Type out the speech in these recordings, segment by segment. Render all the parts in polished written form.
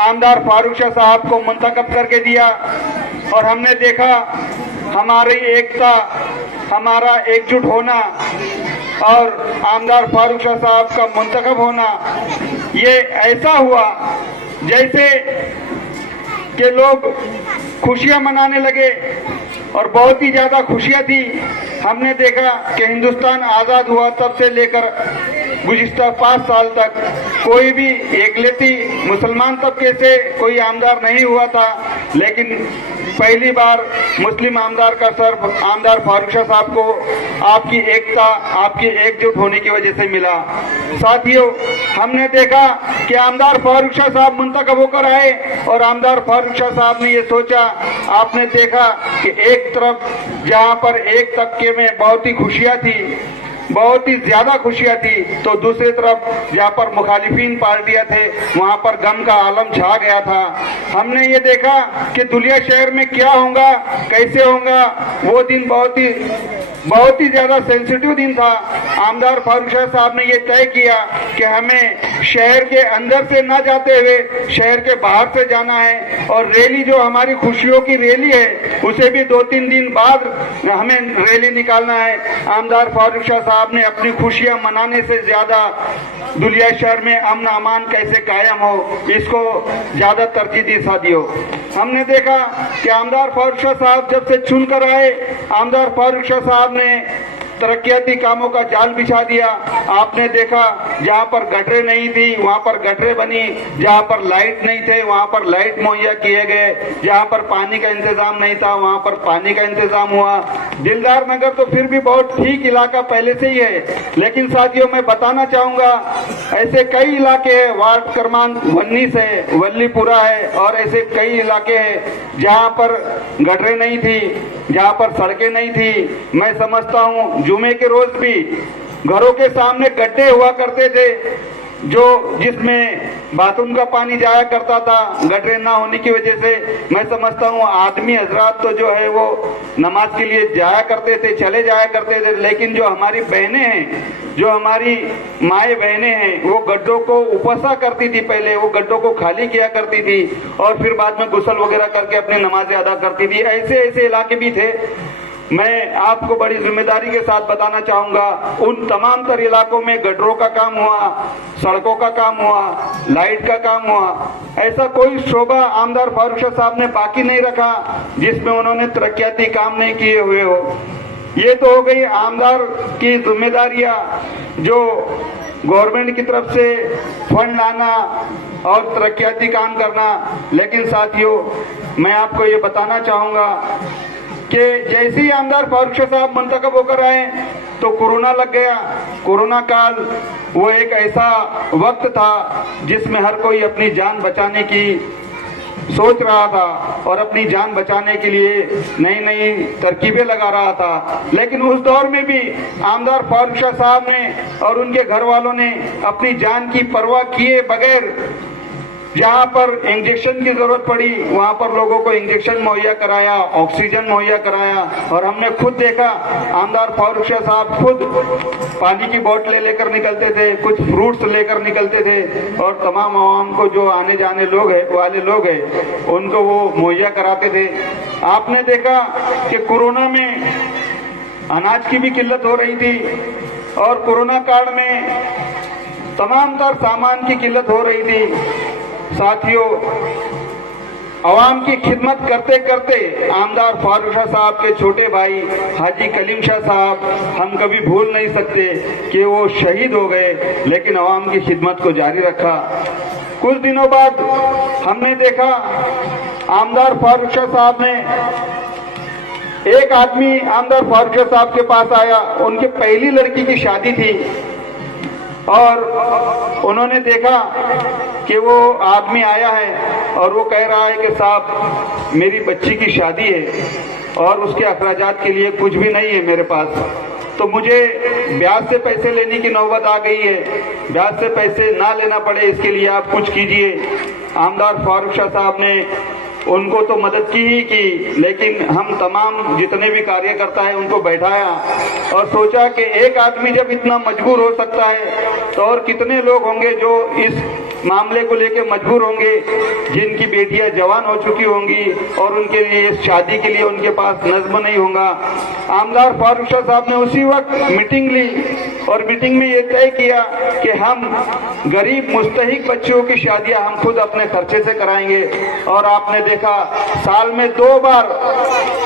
आमदार फारूक शाह साहब को मुंतखब करके दिया और हमने देखा हमारी एकता, हमारा एकजुट होना और आमदार फारूक शाह साहब का मुंतखब होना, ये ऐसा हुआ जैसे कि लोग खुशियां मनाने लगे और बहुत ही ज़्यादा खुशियां थी। हमने देखा कि हिंदुस्तान आज़ाद हुआ तब से लेकर गुज़िश्ता 5 साल तक कोई भी एकलिती मुसलमान तबके से कोई आमदार नहीं हुआ था, लेकिन पहली बार मुस्लिम आमदार का सर्फ आमदार फारूक शाह साहब को आपकी एकता, आपकी एकजुट होने की वजह से मिला। साथियों, हमने देखा कि आमदार फारूक शाह साहब मुंतखब होकर आए और आमदार फारूक शाह साहब ने ये सोचा, आपने देखा कि एक तरफ जहाँ पर एक तबके में बहुत ही खुशियाँ थी, बहुत ही ज्यादा खुशियां थी, तो दूसरी तरफ जहाँ पर मुखालिफिन पार्टियां थे वहाँ पर गम का आलम छा गया था। हमने ये देखा कि दुलिया शहर में क्या होगा, कैसे होगा। वो दिन बहुत ही ज्यादा सेंसिटिव दिन था। आमदार फारूक शाह साहब ने ये तय किया कि हमें शहर के अंदर से ना जाते हुए शहर के बाहर से जाना है और रैली जो हमारी खुशियों की रैली है उसे भी 2-3 दिन बाद हमें रैली निकालना है। आमदार फारूक शाह साहब ने अपनी खुशियां मनाने से ज्यादा दुलिया शहर में अमन अमान कैसे कायम हो, इसको ज्यादा तरजीह दी। साथियों, हमने देखा कि आमदार फारूक शाह साहब जब से चुनकर आए, आमदार फारूक शाह साहब ने तरक्याती कामों का जाल बिछा दिया। आपने देखा जहाँ पर गटरें नहीं थी वहाँ पर गटरें बनी, जहाँ पर लाइट नहीं थे वहाँ पर लाइट मुहैया किए गए, जहाँ पर पानी का इंतजाम नहीं था वहाँ पर पानी का इंतजाम हुआ। दिलदार नगर तो फिर भी बहुत ठीक इलाका पहले से ही है, लेकिन साथियों मैं बताना चाहूँगा ऐसे कई इलाके हैं, वार्ड क्रमांक 19 है, वल्लीपुरा है और ऐसे कई इलाके हैं जहाँ पर गटरें नहीं थी, जहाँ पर सड़कें नहीं थी। मैं समझता हूँ जुमे के रोज भी घरों के सामने गड्ढे हुआ करते थे जिसमें बाथरूम का पानी जाया करता था, गटरें ना होने की वजह से। मैं समझता हूँ आदमी हजरात तो जो है वो नमाज के लिए जाया करते थे, चले जाया करते थे, लेकिन जो हमारी बहनें हैं, जो हमारी माए बहनें हैं, वो गड्ढों को उपसा करती थी। पहले वो गड्ढों को खाली किया करती थी और फिर बाद में गुस्ल वगैरह करके अपनी नमाजें अदा करती थी। ऐसे ऐसे इलाके भी थे। मैं आपको बड़ी जिम्मेदारी के साथ बताना चाहूँगा, उन तमाम तर इलाकों में गटरों का काम हुआ, सड़कों का काम हुआ, लाइट का काम हुआ। ऐसा कोई शोबा आमदार फारूक शाह साहब ने बाकी नहीं रखा जिसमें उन्होंने तरक्याती काम नहीं किए हुए हो। ये तो हो गई आमदार की जिम्मेदारियाँ, जो गवर्नमेंट की तरफ से फंड लाना और तरक्याती काम करना। लेकिन साथियों, मैं आपको ये बताना चाहूँगा कि जैसे ही आमदार फारूक शाह साहब मुंतखब होकर आए तो कोरोना लग गया। कोरोना काल वो एक ऐसा वक्त था जिसमें हर कोई अपनी जान बचाने की सोच रहा था और अपनी जान बचाने के लिए नई नई तरकीबें लगा रहा था। लेकिन उस दौर में भी आमदार फारूक शाह साहब ने और उनके घर वालों ने अपनी जान की परवाह किए बगैर जहाँ पर इंजेक्शन की जरूरत पड़ी वहाँ पर लोगों को इंजेक्शन मुहैया कराया, ऑक्सीजन मुहैया कराया। और हमने खुद देखा आमदार फारूक शाह साहब खुद पानी की बोतलें लेकर निकलते थे, कुछ फ्रूट्स लेकर निकलते थे और तमाम आवाम को जो आने जाने वाले लोग हैं उनको वो मुहैया कराते थे। आपने देखा कि कोरोना में अनाज की भी किल्लत हो रही थी और कोरोना काल में तमाम तर सामान की किल्लत हो रही थी। साथियों, अवाम की खिदमत करते करते आमदार फारूक शाह साहब के छोटे भाई हाजी कलीम शाह साहब, हम कभी भूल नहीं सकते कि वो शहीद हो गए, लेकिन अवाम की खिदमत को जारी रखा। कुछ दिनों बाद हमने देखा आमदार फारूक शाह साहब ने, एक आदमी आमदार फारूक शाह साहब के पास आया, उनकी पहली लड़की की शादी थी और उन्होंने देखा कि वो आदमी आया है और वो कह रहा है कि साहब मेरी बच्ची की शादी है और उसके अखराजात के लिए कुछ भी नहीं है मेरे पास, तो मुझे ब्याज से पैसे लेने की नौबत आ गई है, ब्याज से पैसे ना लेना पड़े इसके लिए आप कुछ कीजिए। आमदार फारूक शाह साहब ने उनको तो मदद की ही की, लेकिन हम तमाम जितने भी कार्यकर्ता हैं उनको बैठाया और सोचा कि एक आदमी जब इतना मजबूर हो सकता है तो और कितने लोग होंगे जो इस मामले को लेकर मजबूर होंगे, जिनकी बेटियां जवान हो चुकी होंगी और उनके लिए शादी के लिए उनके पास नज़्म नहीं होगा। आमदार फारूक शाह साहब ने उसी वक्त मीटिंग ली और मीटिंग में ये तय किया कि हम गरीब मुस्तहिक बच्चियों की शादियां हम खुद अपने खर्चे से कराएंगे। और आपने देखा साल में 2 बार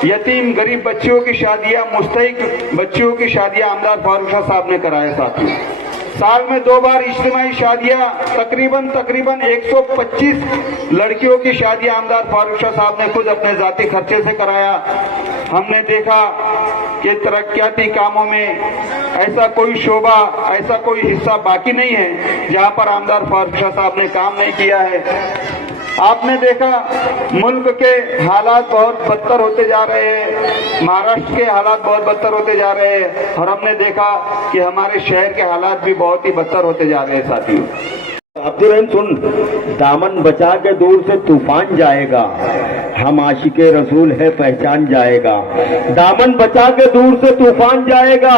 यतीम गरीब बच्चियों की शादियां, मुस्तहिक बच्चियों की शादियां आमदार फारूक शाह साहब ने कराए। साथियों, साल में 2 बार इज्तिमाई शादियां, तकरीबन 125 लड़कियों की शादियां आमदार फारूक शाह साहब ने खुद अपने जाती खर्चे से कराया। हमने देखा कि तरक्याती कामों में ऐसा कोई शोबा, ऐसा कोई हिस्सा बाकी नहीं है जहां पर आमदार फारूक शाह साहब ने काम नहीं किया है। आपने देखा मुल्क के हालात बहुत बदतर होते जा रहे हैं, महाराष्ट्र के हालात बहुत बदतर होते जा रहे हैं और हमने देखा कि हमारे शहर के हालात भी बहुत ही बदतर होते जा रहे हैं। साथियों, अब्दुल रहीम सुन, दामन बचा के दूर से तूफान जाएगा, हम आशिके रसूल है पहचान जाएगा। दामन बचा के दूर से तूफान जाएगा,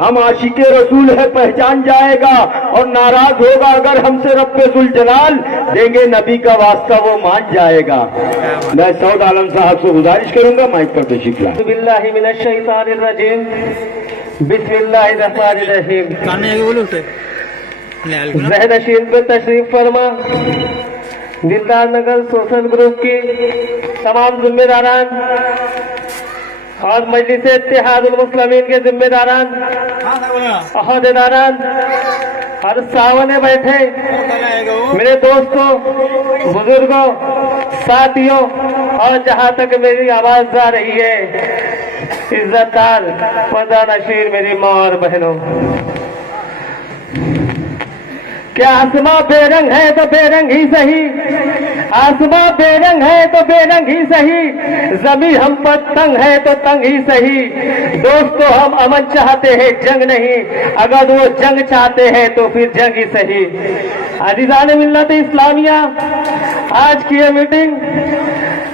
हम आशिके रसूल है पहचान जाएगा। और नाराज होगा अगर हमसे रब्बे जुल जलाल, देंगे नबी का वास्ता वो मान जाएगा। मैं सऊद आलम साहब से गुजारिश करूंगा, माइक पर तशरीफ लाएं। बिस्मिल्लाहि मिनश शैतानिर रजीम, बिस्मिल्लाहिर रहमानिर रहीम। जहनशीन पे तशरीफ फरमा दिलदार नगर सोशल ग्रुप की तमाम जिम्मेदारान और मजलिस इत्तेहादुल मुस्लिमीन के जिम्मेदारान, अहदेदारान और सामने बैठे मेरे दोस्तों, बुजुर्गों, साथियों और जहां तक मेरी आवाज जा रही है, इज्जतदार पर्दा नशीर मेरी माँ और बहनों, क्या आसमां बेरंग है तो बेरंग ही सही, आसमां बेरंग है तो बेरंग ही सही, जमीन हम पर तंग है तो तंग ही सही। दोस्तों, हम अमन चाहते हैं जंग नहीं, अगर वो जंग चाहते हैं तो फिर जंग ही सही। अज़ीज़ान मिल्लत इस्लामिया, आज की ये मीटिंग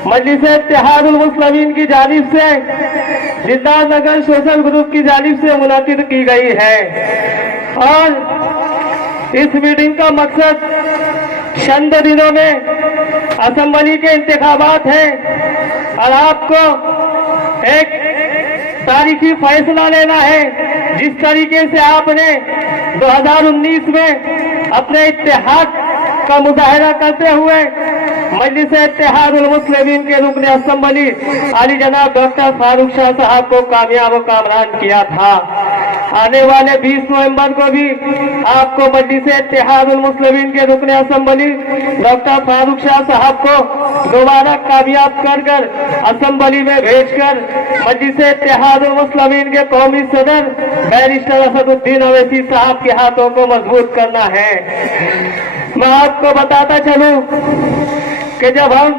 मजलिस इत्तेहादुल मुस्लिमीन की जानिब से दिलदार नगर सोशल ग्रुप की जानिब से मुनाकिद की गई है और इस मीटिंग का मकसद चंद दिनों में असेंबली के इंतखाबात हैं और आपको एक तारीखी फैसला लेना है। जिस तरीके से आपने 2019 में अपने इत्तेहाद का मुजाहिरा करते हुए मजलिस इत्तेहादुल मुस्लिमीन के रुकन असेंबली अली जनाब डॉक्टर फारूक शाह साहब को कामयाब और कामरान किया था, आने वाले 20 नवंबर को भी आपको मजलिस इत्तेहादुल मुस्लिमीन के रुकन असेंबली डॉक्टर फारूक शाह साहब को दोबारा कामयाब कर असेंबली में भेजकर मजलिस इत्तेहादुल मुस्लिमीन के कौमी सदर बैरिस्टर असदुद्दीन अवैसी साहब के हाथों को मजबूत करना है। मैं आपको बताता चलूं कि जब हम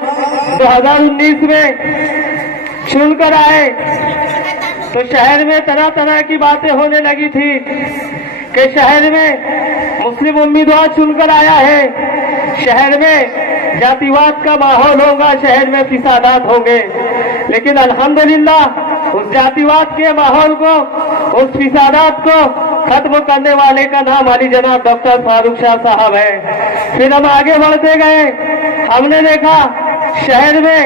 2019 में चुनकर आए तो शहर में तरह तरह की बातें होने लगी थी कि शहर में मुस्लिम उम्मीदवार चुनकर आया है, शहर में जातिवाद का माहौल होगा, शहर में फिसादात होंगे। लेकिन अल्हम्दुलिल्लाह उस जातिवाद के माहौल को, उस फिसादात को खत्म करने वाले का नाम अली जनाब डॉक्टर फारूक शाह साहब है। फिर हम आगे बढ़ते गए, हमने देखा शहर में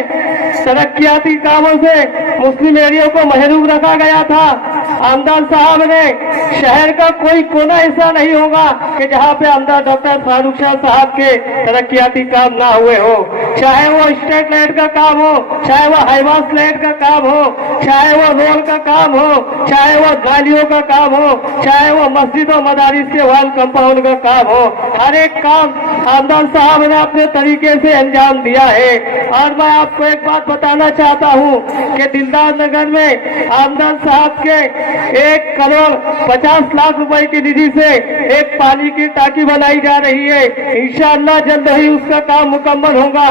तरक्याती कामों से मुस्लिम एरिया को महरूम रखा गया था। आमदार साहब ने शहर का कोई कोना ऐसा नहीं होगा कि जहां पे आमदार डॉक्टर फारूक शाह साहब के तरक्याती काम ना हुए हो, चाहे वो स्ट्रीट लाइट का काम हो, चाहे वो हाईवास लाइट का काम हो, चाहे वो रोड का काम हो, चाहे वो गालियों का काम हो, चाहे वो मस्जिद और मदारिस के वाल कंपाउंड का काम हो, हर एक काम आमदार साहब ने अपने तरीके से अंजाम दिया है। और मैं आपको एक बात बताना चाहता हूँ कि दिलदार नगर में आमदार साहब के 1,50,00,000 रुपए की निधि से एक पानी की टाकी बनाई जा रही है। इंशाअल्लाह जल्द ही उसका काम मुकम्मल होगा।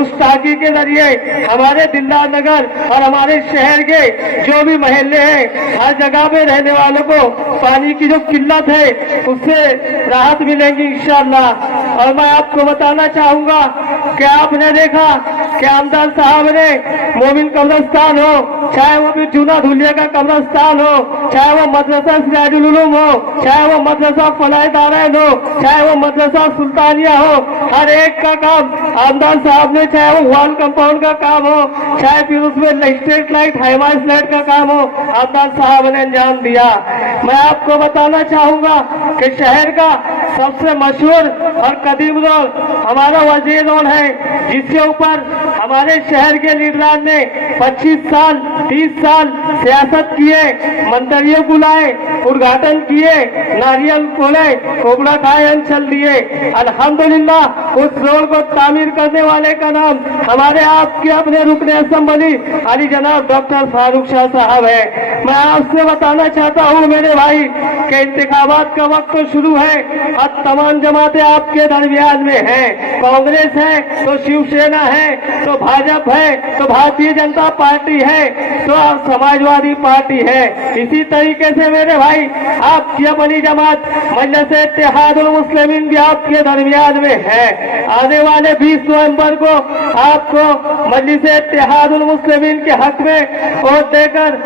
उस टाकी के जरिए हमारे दिलदार नगर और हमारे शहर के जो भी मोहल्ले हैं, हर जगह में रहने वालों को पानी की जो किल्लत है उससे राहत मिलेगी इंशाअल्लाह। और मैं आपको बताना चाहूंगा कि आपने देखा कि आमदार साहब ने मोमिन कब्रिस्तान हो, चाहे वो भी जूना धुलिया का कब्रिस्तान हो, चाहे वो मदरसा सिराजुल उलूम हो, चाहे वो मदरसा फलाह दारैन हो, चाहे वो मदरसा सुल्तानिया हो, हर एक का काम आमदार साहब ने, चाहे वो वॉल कंपाउंड का काम हो, चाहे फिर उसमें स्ट्रीट लाइट हाईमाइस लाइट का काम हो, आमदार साहब ने अंजाम दिया। मैं आपको बताना चाहूंगा कि शहर का सबसे मशहूर और कदीम रोड हमारा वजीर रोड है, जिसके ऊपर हमारे शहर के लीडरान ने 25 साल 30 साल सियासत किए, मंत्रियों बुलाए, उद्घाटन किए, नारियल खोले, कोबड़ा खाए, अंचल दिए। अल्हम्दुलिल्लाह उस रोड को तामीर करने वाले का नाम हमारे आपके अपने रुकने असेंबली अली जनाब डॉक्टर फारूक शाह साहब है। मैं आपसे बताना चाहता हूँ मेरे भाई कि इंतखाबात का वक्त तो शुरू है और तमाम जमातें आपके दरमियान में हैं। कांग्रेस है तो शिवसेना है तो भाजपा है तो भारतीय जनता पार्टी है तो समाजवादी पार्टी है। इसी तरीके से मेरे भाई आपकी अपनी जमात मजलिस इत्तेहादुल मुस्लिमीन भी आपके दरमियान में है। आने वाले 20 नवंबर को आपको मजलिस इत्तेहादुल मुस्लिमीन के हक में वोट देकर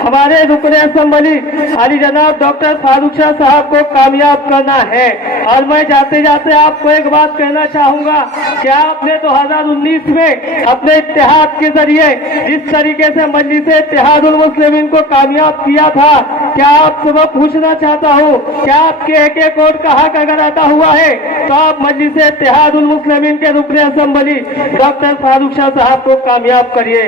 हमारे रुकने असेंबली अली जनाब डॉक्टर फारूक शाह साहब को कामयाब करना है। और मैं जाते जाते आपको एक बात कहना चाहूंगा कि आपने 2019 में अपने इत्तेहाद के जरिए जिस तरीके से मजलिस इत्तेहादुल मुस्लिमीन को कामयाब किया था, क्या आपसे मैं पूछना चाहता हूँ क्या आपके एक एक वोट का हक अगर अदा हुआ है तो आप मजलिस इत्तेहादुल मुस्लिमीन के रुकने असेंबली डॉक्टर फारूक शाह साहब को कामयाब करिए।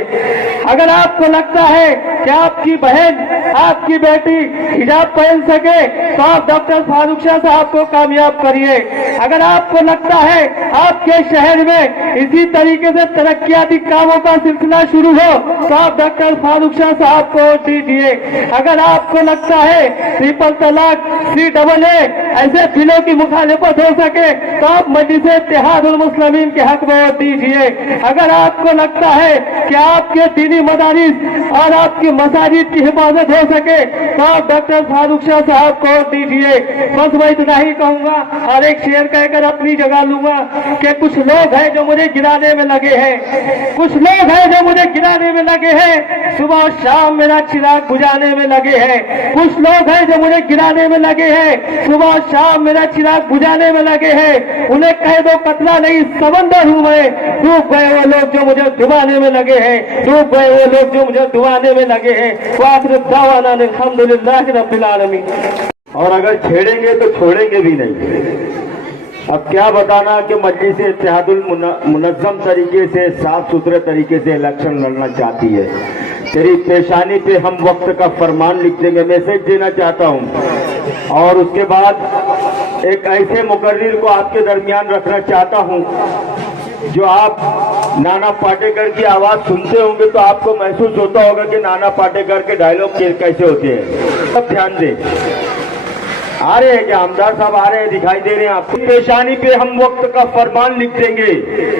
अगर आपको लगता है कि आपकी बहन आपकी बेटी हिजाब पहन सके तो आप डॉक्टर फारूक शाह साहब को कामयाब करिए। अगर आपको लगता है आपके शहर में इसी तरीके से तरक्याती कामों का सिलसिला शुरू हो तो आप डॉक्टर फारूक शाह साहब को वोट दीजिए। अगर आपको लगता है ट्रिपल तलाक CAA ऐसे बिलों की मुखालिफत हो सके तो आप मजलिस इत्तेहादुल मुस्लिमीन के हक में वोट दीजिए। अगर आपको लगता है कि आपके दीनी मदारिस और आपकी मसाजिद की हिफाजत हो सके तो आप डॉक्टर फारूक शाह साहब को वोट दीजिए। बस मैं इतना ही कहूंगा और एक शेर कहकर अपनी जगह लूंगा कि कुछ लोग हैं जो मुझे गिराने में लगे हैं, कुछ लोग हैं जो मुझे गिराने में लगे हैं, सुबह और शाम मेरा चिराग बुझाने में लगे हैं। कुछ लोग हैं जो मुझे गिराने में लगे हैं, सुबह और शाम मेरा चिराग बुझाने में लगे हैं। उन्हें कह दो कतरा नहीं समंदर हूँ मैं, डूब गए वो लोग जो मुझे डुबाने में लगे हैं, डूब गए वो लोग जो मुझे डुबाने में लगे हैं। वाखिर दावाना अल्हम्दुलिल्लाह रब्बिल आलमीन। और अगर छेड़ेंगे तो छोड़ेंगे भी नहीं। अब क्या बताना कि मजलिस इत्तेहादुल मुनज़्ज़म तरीके से साफ सुथरे तरीके से इलेक्शन लड़ना चाहती है। तेरी पेशानी पे हम वक्त का फरमान लिख देंगे, मैसेज देना चाहता हूं। और उसके बाद एक ऐसे मुकर्रिर को आपके दरमियान रखना चाहता हूं जो आप नाना पाटेकर की आवाज सुनते होंगे तो आपको महसूस होता होगा कि नाना पाटेकर के डायलॉग कैसे होते हैं। सब ध्यान दें। आ रहे हैं क्या आमदार साहब? आ रहे हैं, दिखाई दे रहे हैं आपको। पेशानी पे हम वक्त का फरमान लिख देंगे।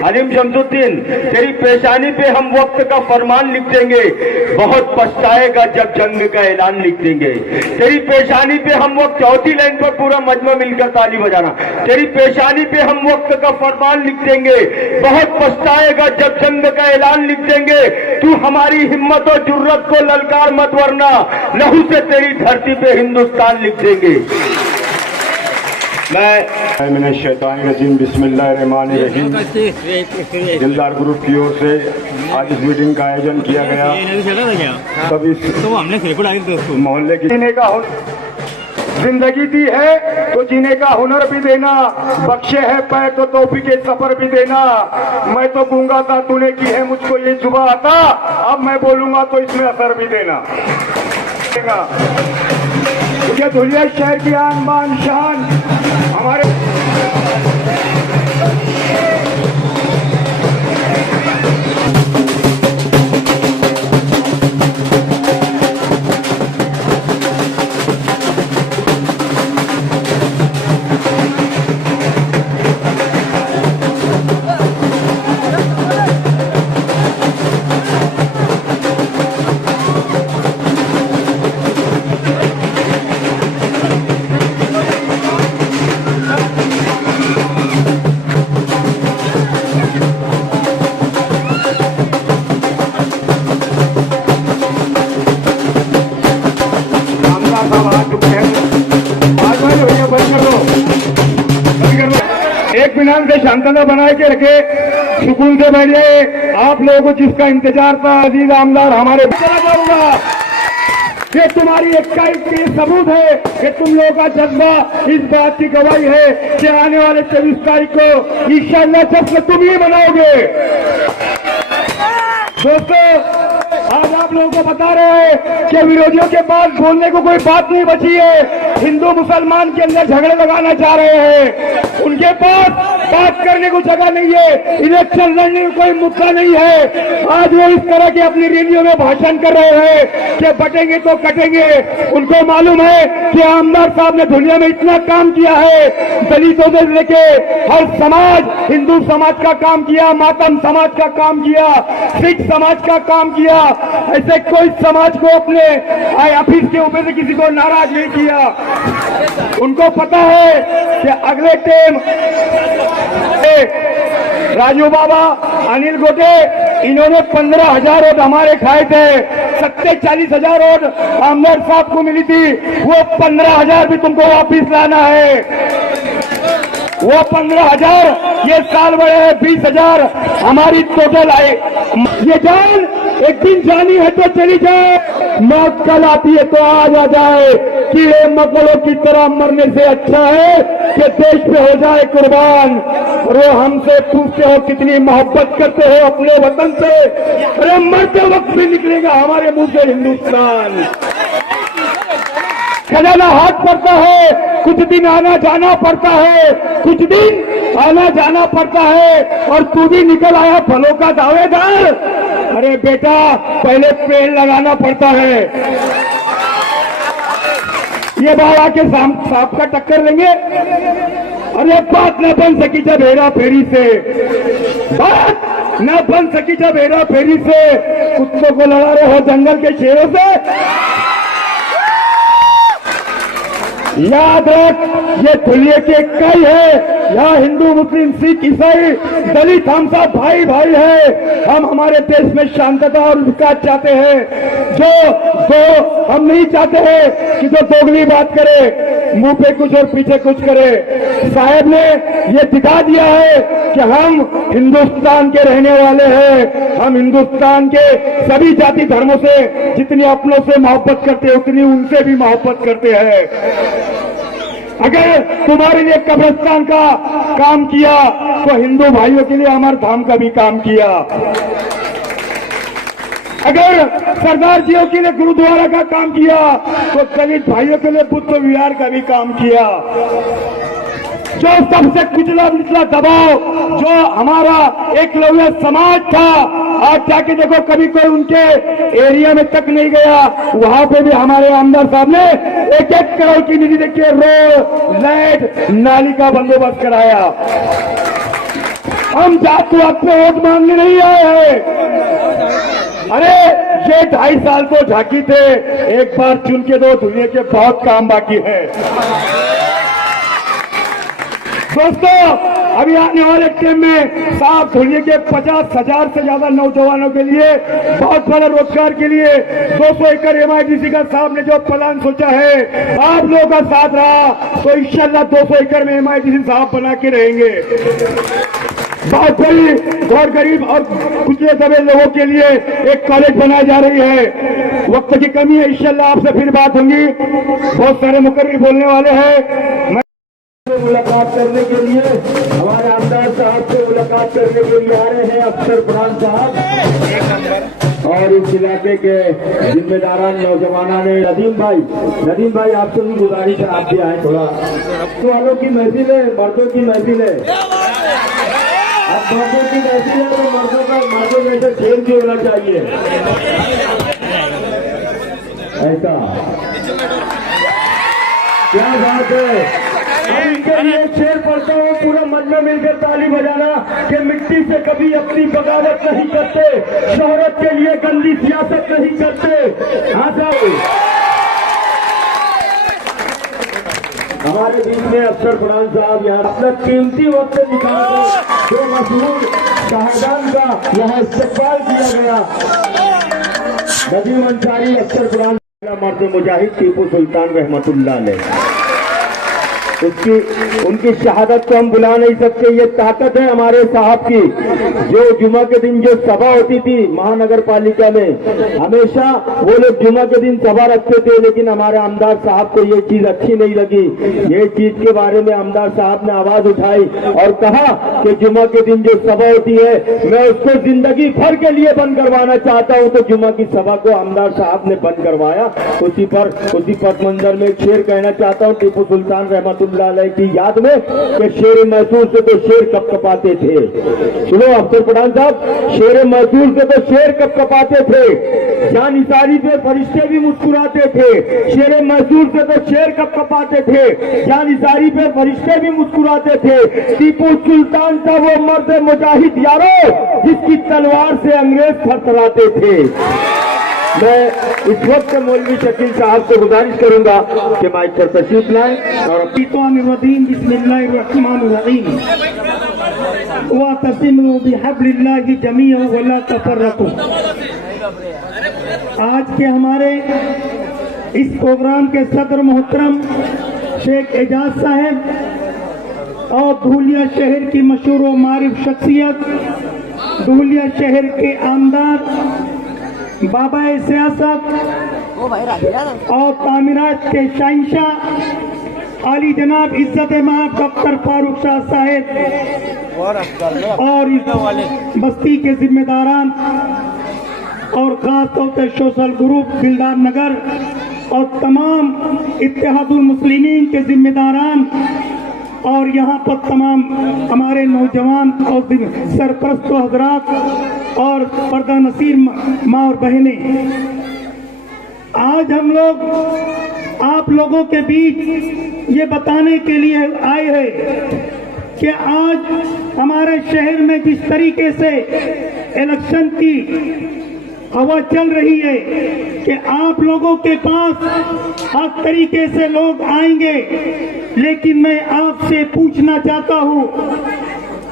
अलीम शमसुद्दीन, तेरी पेशानी पे हम वक्त का फरमान लिख देंगे, बहुत पछताएगा जब जंग का ऐलान लिख देंगे। तेरी पेशानी पे हम वक्त, चौथी लाइन पर पूरा मजमा मिलकर ताली बजाना। तेरी पेशानी पे हम वक्त का फरमान लिख देंगे, बहुत पछताएगा जब जंग का ऐलान लिख देंगे। तू हमारी हिम्मत और जुर्रत को ललकार मत, वरना लहू से तेरी धरती पे हिंदुस्तान लिख देंगे। मैं शैतानिर्रजीम बिस्मिल्लाहिर्रहमानिर्रहीम। दिलदार ग्रुप की ओर से आज इस मीटिंग का आयोजन किया गया। तब इस मोहल्ले की जीने का जिंदगी दी है तो जीने का हुनर भी देना, बख्शे है पैर तो तोहफी के सफर भी देना। मैं तो गूंगा था, तूने की है मुझको ये जुबा आता, अब मैं बोलूंगा तो इसमें असर भी देना। मुझे धुलिया शहर की आन बान शान हमारे आराम से शांतता बनाए के रखे, सुकून से बैठ जाए। आप लोगों को जिसका इंतजार था अजीज आमदार हमारे चला जाऊंगा, ये तुम्हारी इक्काई के सबूत है कि तुम लोगों का जज्बा इस बात की गवाही है कि आने वाले 23 तारीख को इंशाअल्लाह जश्न तुम ही मनाओगे। दोस्तों, आज आप लोगों को बता रहे हैं कि विरोधियों के पास बोलने को कोई बात नहीं बची है। हिंदू मुसलमान के अंदर झगड़े लगाना चाह रहे हैं, उनके पास बात करने को जगह नहीं है, इलेक्शन लड़ने में कोई मुद्दा नहीं है। आज वो इस तरह के अपनी रैलियों में भाषण कर रहे हैं कि बटेंगे तो कटेंगे। उनको मालूम है कि आमदार साहब ने दुनिया में इतना काम किया है, दलितों से लेके हर समाज, हिंदू समाज का काम किया, मातम समाज का काम किया, सिख समाज का काम किया। ऐसे कोई समाज को अपने ऑफिस के ऊपर से किसी को नाराज नहीं किया। उनको पता है कि अगले टाइम राजू बाबा, अनिल गोटे, इन्होंने 15,000 वोट हमारे खाए थे, 40,000 वोट आमदार साहब को मिली थी। वो 15,000 भी तुमको वापिस लाना है। वो 15,000 ये साल बड़े है, 20,000 हमारी टोटल आए। ये जान एक दिन जानी है तो चली जाए, मौत कल आती है तो आज आ जाए। कीड़े मकोड़ों की तरह मरने से अच्छा है कि देश पे हो जाए कुर्बान। और वो हमसे पूछते हो कितनी मोहब्बत करते हो अपने वतन से। अरे मरते वक्त भी निकलेगा हमारे मुंह से हिंदुस्तान। खजाना हाथ पड़ता है, कुछ दिन आना जाना पड़ता है, कुछ दिन आना जाना पड़ता है। और तू भी निकल आया फलों का दावेदार। अरे बेटा, पहले पेड़ लगाना पड़ता है। ये बाबा के सांप का टक्कर लेंगे। अरे बात न बन सकी जब हेरा फेरी से, बात न बन सकी जब हेरा फेरी से। कुत्तों को लड़ा रहे हो जंगल के शेरों से। याद रख, ये धुलिये की इकाई है। यहाँ हिंदू, मुस्लिम, सिख, ईसाई, दलित हम सब भाई भाई है। हम हमारे देश में शांतता और विकास चाहते हैं। जो हम नहीं चाहते हैं कि जो दोगली बात करे, मुंह पे कुछ और पीछे कुछ करे। साहब ने ये दिखा दिया है कि हम हिंदुस्तान के रहने वाले हैं। हम हिंदुस्तान के सभी जाति धर्मों से जितनी अपनों से मोहब्बत करते हैं, उतनी उनसे भी मोहब्बत करते हैं। अगर तुम्हारे लिए कब्रिस्तान का काम किया तो हिंदू भाइयों के लिए अमर धाम का भी काम किया। अगर सरदार जियों के लिए गुरुद्वारा का काम किया तो दलित भाइयों के लिए बुद्ध विहार का भी काम किया। जो सबसे कुचला निचला दबाव, जो हमारा एकलव्य समाज था, आज जाके देखो कभी कोई उनके एरिया में तक नहीं गया। वहां पे भी हमारे आमदार साहब ने 1-1 करोड़ की निधि देके रोड, लाइट, नाली का बंदोबस्त कराया। हम जात पात पे वोट मांगने नहीं आए हैं। अरे ये 2.5 साल तो झांकी थे, एक बार चुन के दो, दुनिया के बहुत काम बाकी है। दोस्तों, अभी आने वाले टाइम में साफ धुलिये के 50,000 से ज्यादा नौजवानों के लिए बहुत बड़ा रोजगार के लिए 200 एकड़ MIDC का साहब ने जो प्लान सोचा है, आप लोगों का साथ रहा तो इंशाल्लाह 200 एकड़ में MIDC साहब बना के रहेंगे। बहुत बड़ी और गरीब और कुचले दबे लोगों के लिए एक कॉलेज बनाई जा रही है। वक्त की कमी है, इंशाल्लाह आपसे फिर बात होगी। बहुत सारे मुकर्री बोलने वाले हैं। मुलाकात करने के लिए, हमारे आमदार साहब से मुलाकात करने के लिए आ रहे हैं अफसर फरहान साहब और इस इलाके के जिम्मेदारान नौजवाना ने। नदीम भाई आपसे भी गुजारिश है, आप भी आए थोड़ा। वालों की महफिल है, मर्दों की महफिल है। अब मर्दों की महफिल है तो मर्दों में से खेल भी होना चाहिए। ऐसा क्या बात है। अब इनके लिए शेर पढ़ता हूँ, पूरा मन में मिलकर ताली बजाना कि मिट्टी से कभी अपनी बगावत नहीं करते, शोहरत के लिए गंदी सियासत नहीं करते। हाँ साहब, हमारे बीच में अफसर फरहान साहब यहाँ अपना कीमती वक्त निकालकर जो मशहूर शाहजान का यहाँ इस्तेमाल किया गया। नदीम अंसारी, अफसर फरहान, मर्द मुजाहिद टीपू सुल्तान रहमतुल्लाह अलैह। उनकी शहादत को हम बुला नहीं सकते। ये ताकत है हमारे साहब की। जो जुमा के दिन जो सभा होती थी महानगर पालिका में, हमेशा वो लोग जुमा के दिन सभा रखते थे, लेकिन हमारे आमदार साहब को ये चीज अच्छी नहीं लगी। ये चीज के बारे में आमदार साहब ने आवाज उठाई और कहा कि जुमा के दिन जो सभा होती है मैं उसको जिंदगी भर के लिए बंद करवाना चाहता हूं। तो जुमा की सभा को आमदार साहब ने बंद करवाया। उसी पथ मंजर में एक शेर कहना चाहता हूं टीपू सुल्तान रहमतुल्लाह अलैह की याद में कि शेर मैसूर से तो शेर कपकपाते थे। सुनो अफसर पठान साहब, शेर मैसूर से तो शेर कपकपाते थे, जान निसारी पे फरिश्ते भी मुस्कुराते थे। शेर मैसूर से तो शेर कपकपाते थे, जान निसारी पे फरिश्ते भी मुस्कुराते थे। टीपू सुल्तान था वो मर्द मुजाहिद यारो जिसकी तलवार से अंग्रेज थरथराते थे। मैं इस वक्त मौलवी शकील साहब को गुजारिश करूंगा कि माइक पर तशरीफ लाएं और बिस्मिल्लाहिर्रहमानिर्रहीम वातसिमू बिहब्लिल्लाहि जमीअन वला तफर्रकू। आज के हमारे इस प्रोग्राम के सदर मोहतरम शेख एजाज साहब और धूलिया शहर की मशहूर व मारिफ शख्सियत, धूलिया शहर के आमदार, बाबा सियासत और तामीरात के शहंशाह आली जनाब इज्जत माब डॉक्टर फारूक शाह साहब और इस बस्ती के जिम्मेदारान और खास तौर से सोशल ग्रुप दिलदार नगर और तमाम इत्तेहादुल मुस्लिमीन के जिम्मेदारान और यहाँ पर तमाम हमारे नौजवान और सरपरस्त हजरात और पर्दा नसीर माँ और बहनें, आज हम लोग आप लोगों के बीच ये बताने के लिए आए हैं कि आज हमारे शहर में जिस तरीके से इलेक्शन की हवा चल रही है कि आप लोगों के पास हर तरीके से लोग आएंगे, लेकिन मैं आपसे पूछना चाहता हूँ,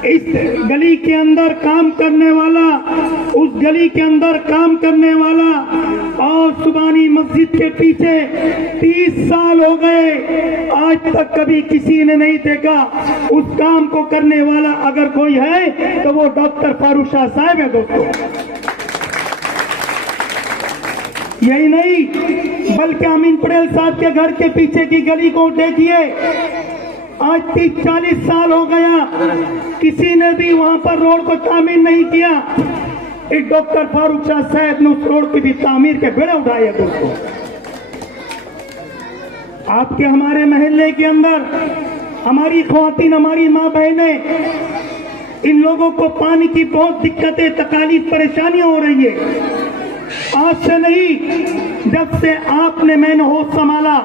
इस गली के अंदर काम करने वाला, उस गली के अंदर काम करने वाला और सुबानी मस्जिद के पीछे 30 साल हो गए, आज तक कभी किसी ने नहीं देखा। उस काम को करने वाला अगर कोई है तो वो डॉक्टर फारूक शाह साहब है। दोस्तों यही नहीं बल्कि अमीन पटेल साहब के घर के पीछे की गली को देखिए, आज 30-40 साल हो गया, किसी ने भी वहां पर रोड को तामीर नहीं किया। एक डॉक्टर फारूक शाह साहब ने उस रोड की भी तामीर के बेड़े उठाए। दोस्तों आपके हमारे महल्ले के अंदर हमारी ख्वातीन, हमारी माँ बहनें, इन लोगों को पानी की बहुत दिक्कतें, तकलीफ, परेशानियां हो रही है। आज से नहीं, जब से आपने मैंने होश संभाला,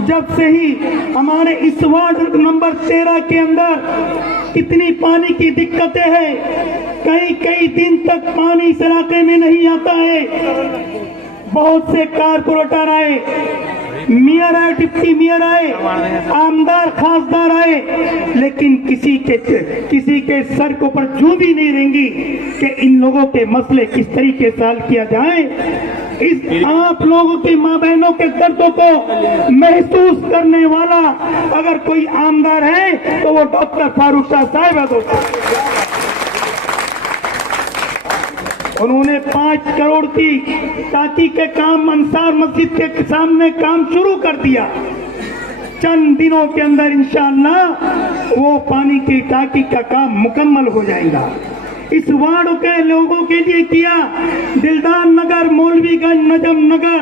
जब से ही हमारे इस वार्ड नंबर 13 के अंदर कितनी पानी की दिक्कतें हैं। कई दिन तक पानी इस इलाके में नहीं आता है। बहुत से कारपोरेटर आए, मेयर आए, डिप्टी मेयर आए, आमदार खासदार आए, लेकिन किसी के सर के ऊपर जू भी नहीं रहेंगी कि इन लोगों के मसले किस तरीके से हल किया जाए। इस आप लोगों की माँ बहनों के दर्दों को महसूस करने वाला अगर कोई आमदार है तो वो डॉक्टर फारूक शाह साहब है। दोस्तों उन्होंने 5 करोड़ की टाकी के काम अंसार मस्जिद के सामने काम शुरू कर दिया। चंद दिनों के अंदर इंशाअल्लाह वो पानी की टाकी का काम मुकम्मल हो जाएगा। इस वार्ड के लोगों के लिए किया। दिलदार नगर, मौलवीगंज, नजम नगर,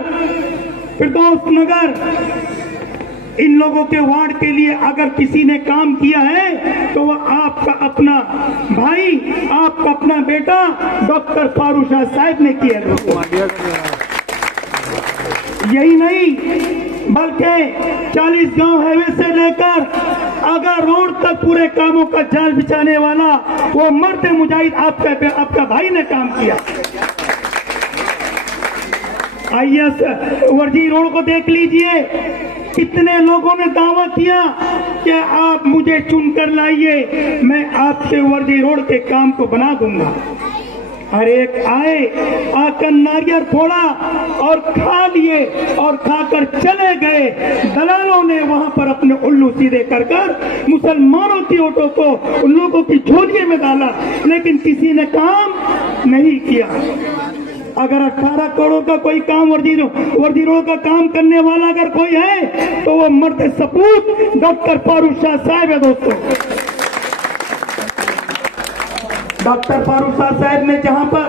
फिरदौस नगर, इन लोगों के वार्ड के लिए अगर किसी ने काम किया है तो वह आपका अपना भाई, आपका अपना बेटा डॉक्टर फारूक शाह साहब ने किया। यही नहीं बल्कि 40 गांव हाईवे से लेकर अगर रोड तक पूरे कामों का जाल बिछाने वाला वो मर्द मुजाहिद आपका भाई ने काम किया। आइए वर्जी रोड को देख लीजिए, कितने लोगों ने दावा किया कि आप मुझे चुनकर लाइए, मैं आपके वर्जी रोड के काम को बना दूंगा। हर एक आए, आकर नारियल फोड़ा और खा लिए और खाकर चले गए। दलालों ने वहां पर अपने उल्लू सीधे कर मुसलमानों की वोटों को उन लोगों की झोलियों में डाला, लेकिन किसी ने काम नहीं किया। अगर 18 करोड़ का कोई काम वर्जिरों का काम करने वाला अगर कोई है तो वो मर्द सपूत डॉक्टर फारूक शाह साहब है। दोस्तों, डॉक्टर फारूक शाह साहब ने जहां पर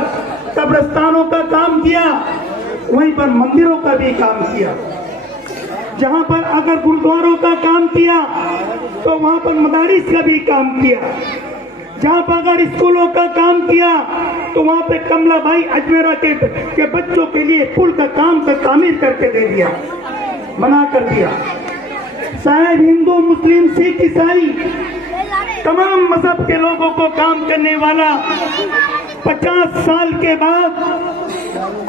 कब्रिस्तानों का काम किया, वहीं पर मंदिरों का भी काम किया। जहां पर अगर गुरुद्वारों का काम किया तो वहां पर मदारिस का भी काम किया। जहां पर अगर स्कूलों का काम किया तो वहां पे कमला भाई अजमेरा के बच्चों के लिए पुल का काम तामीर करके दे दिया, बना कर दिया। साहब, हिंदू मुस्लिम सिख ईसाई तमाम मजहब के लोगों को काम करने वाला 50 साल के बाद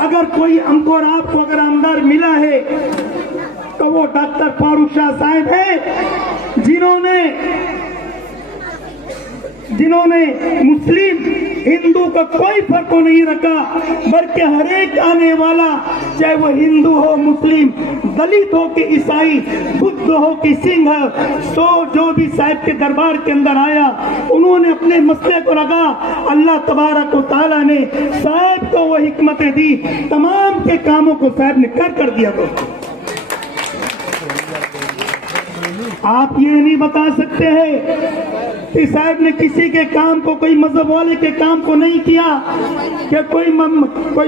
अगर कोई हमको और आपको अगर आमदार मिला है तो वो डॉक्टर फारूक शाह साहब है, जिन्होंने मुस्लिम हिंदू का कोई फर्क नहीं रखा, बल्कि हर एक आने वाला, चाहे वो हिंदू हो, मुस्लिम, दलित हो कि ईसाई, बुद्ध हो कि सिंह, जो भी साहब के दरबार के अंदर आया, उन्होंने अपने मसले को रखा। अल्लाह तबारक व तआला ने साहब को वो हिकमतें दी, तमाम के कामों को साहब ने कर दिया। आप ये नहीं बता सकते हैं कि साहब ने किसी के काम को, कोई मजहब वाले के काम को नहीं किया, क्या कोई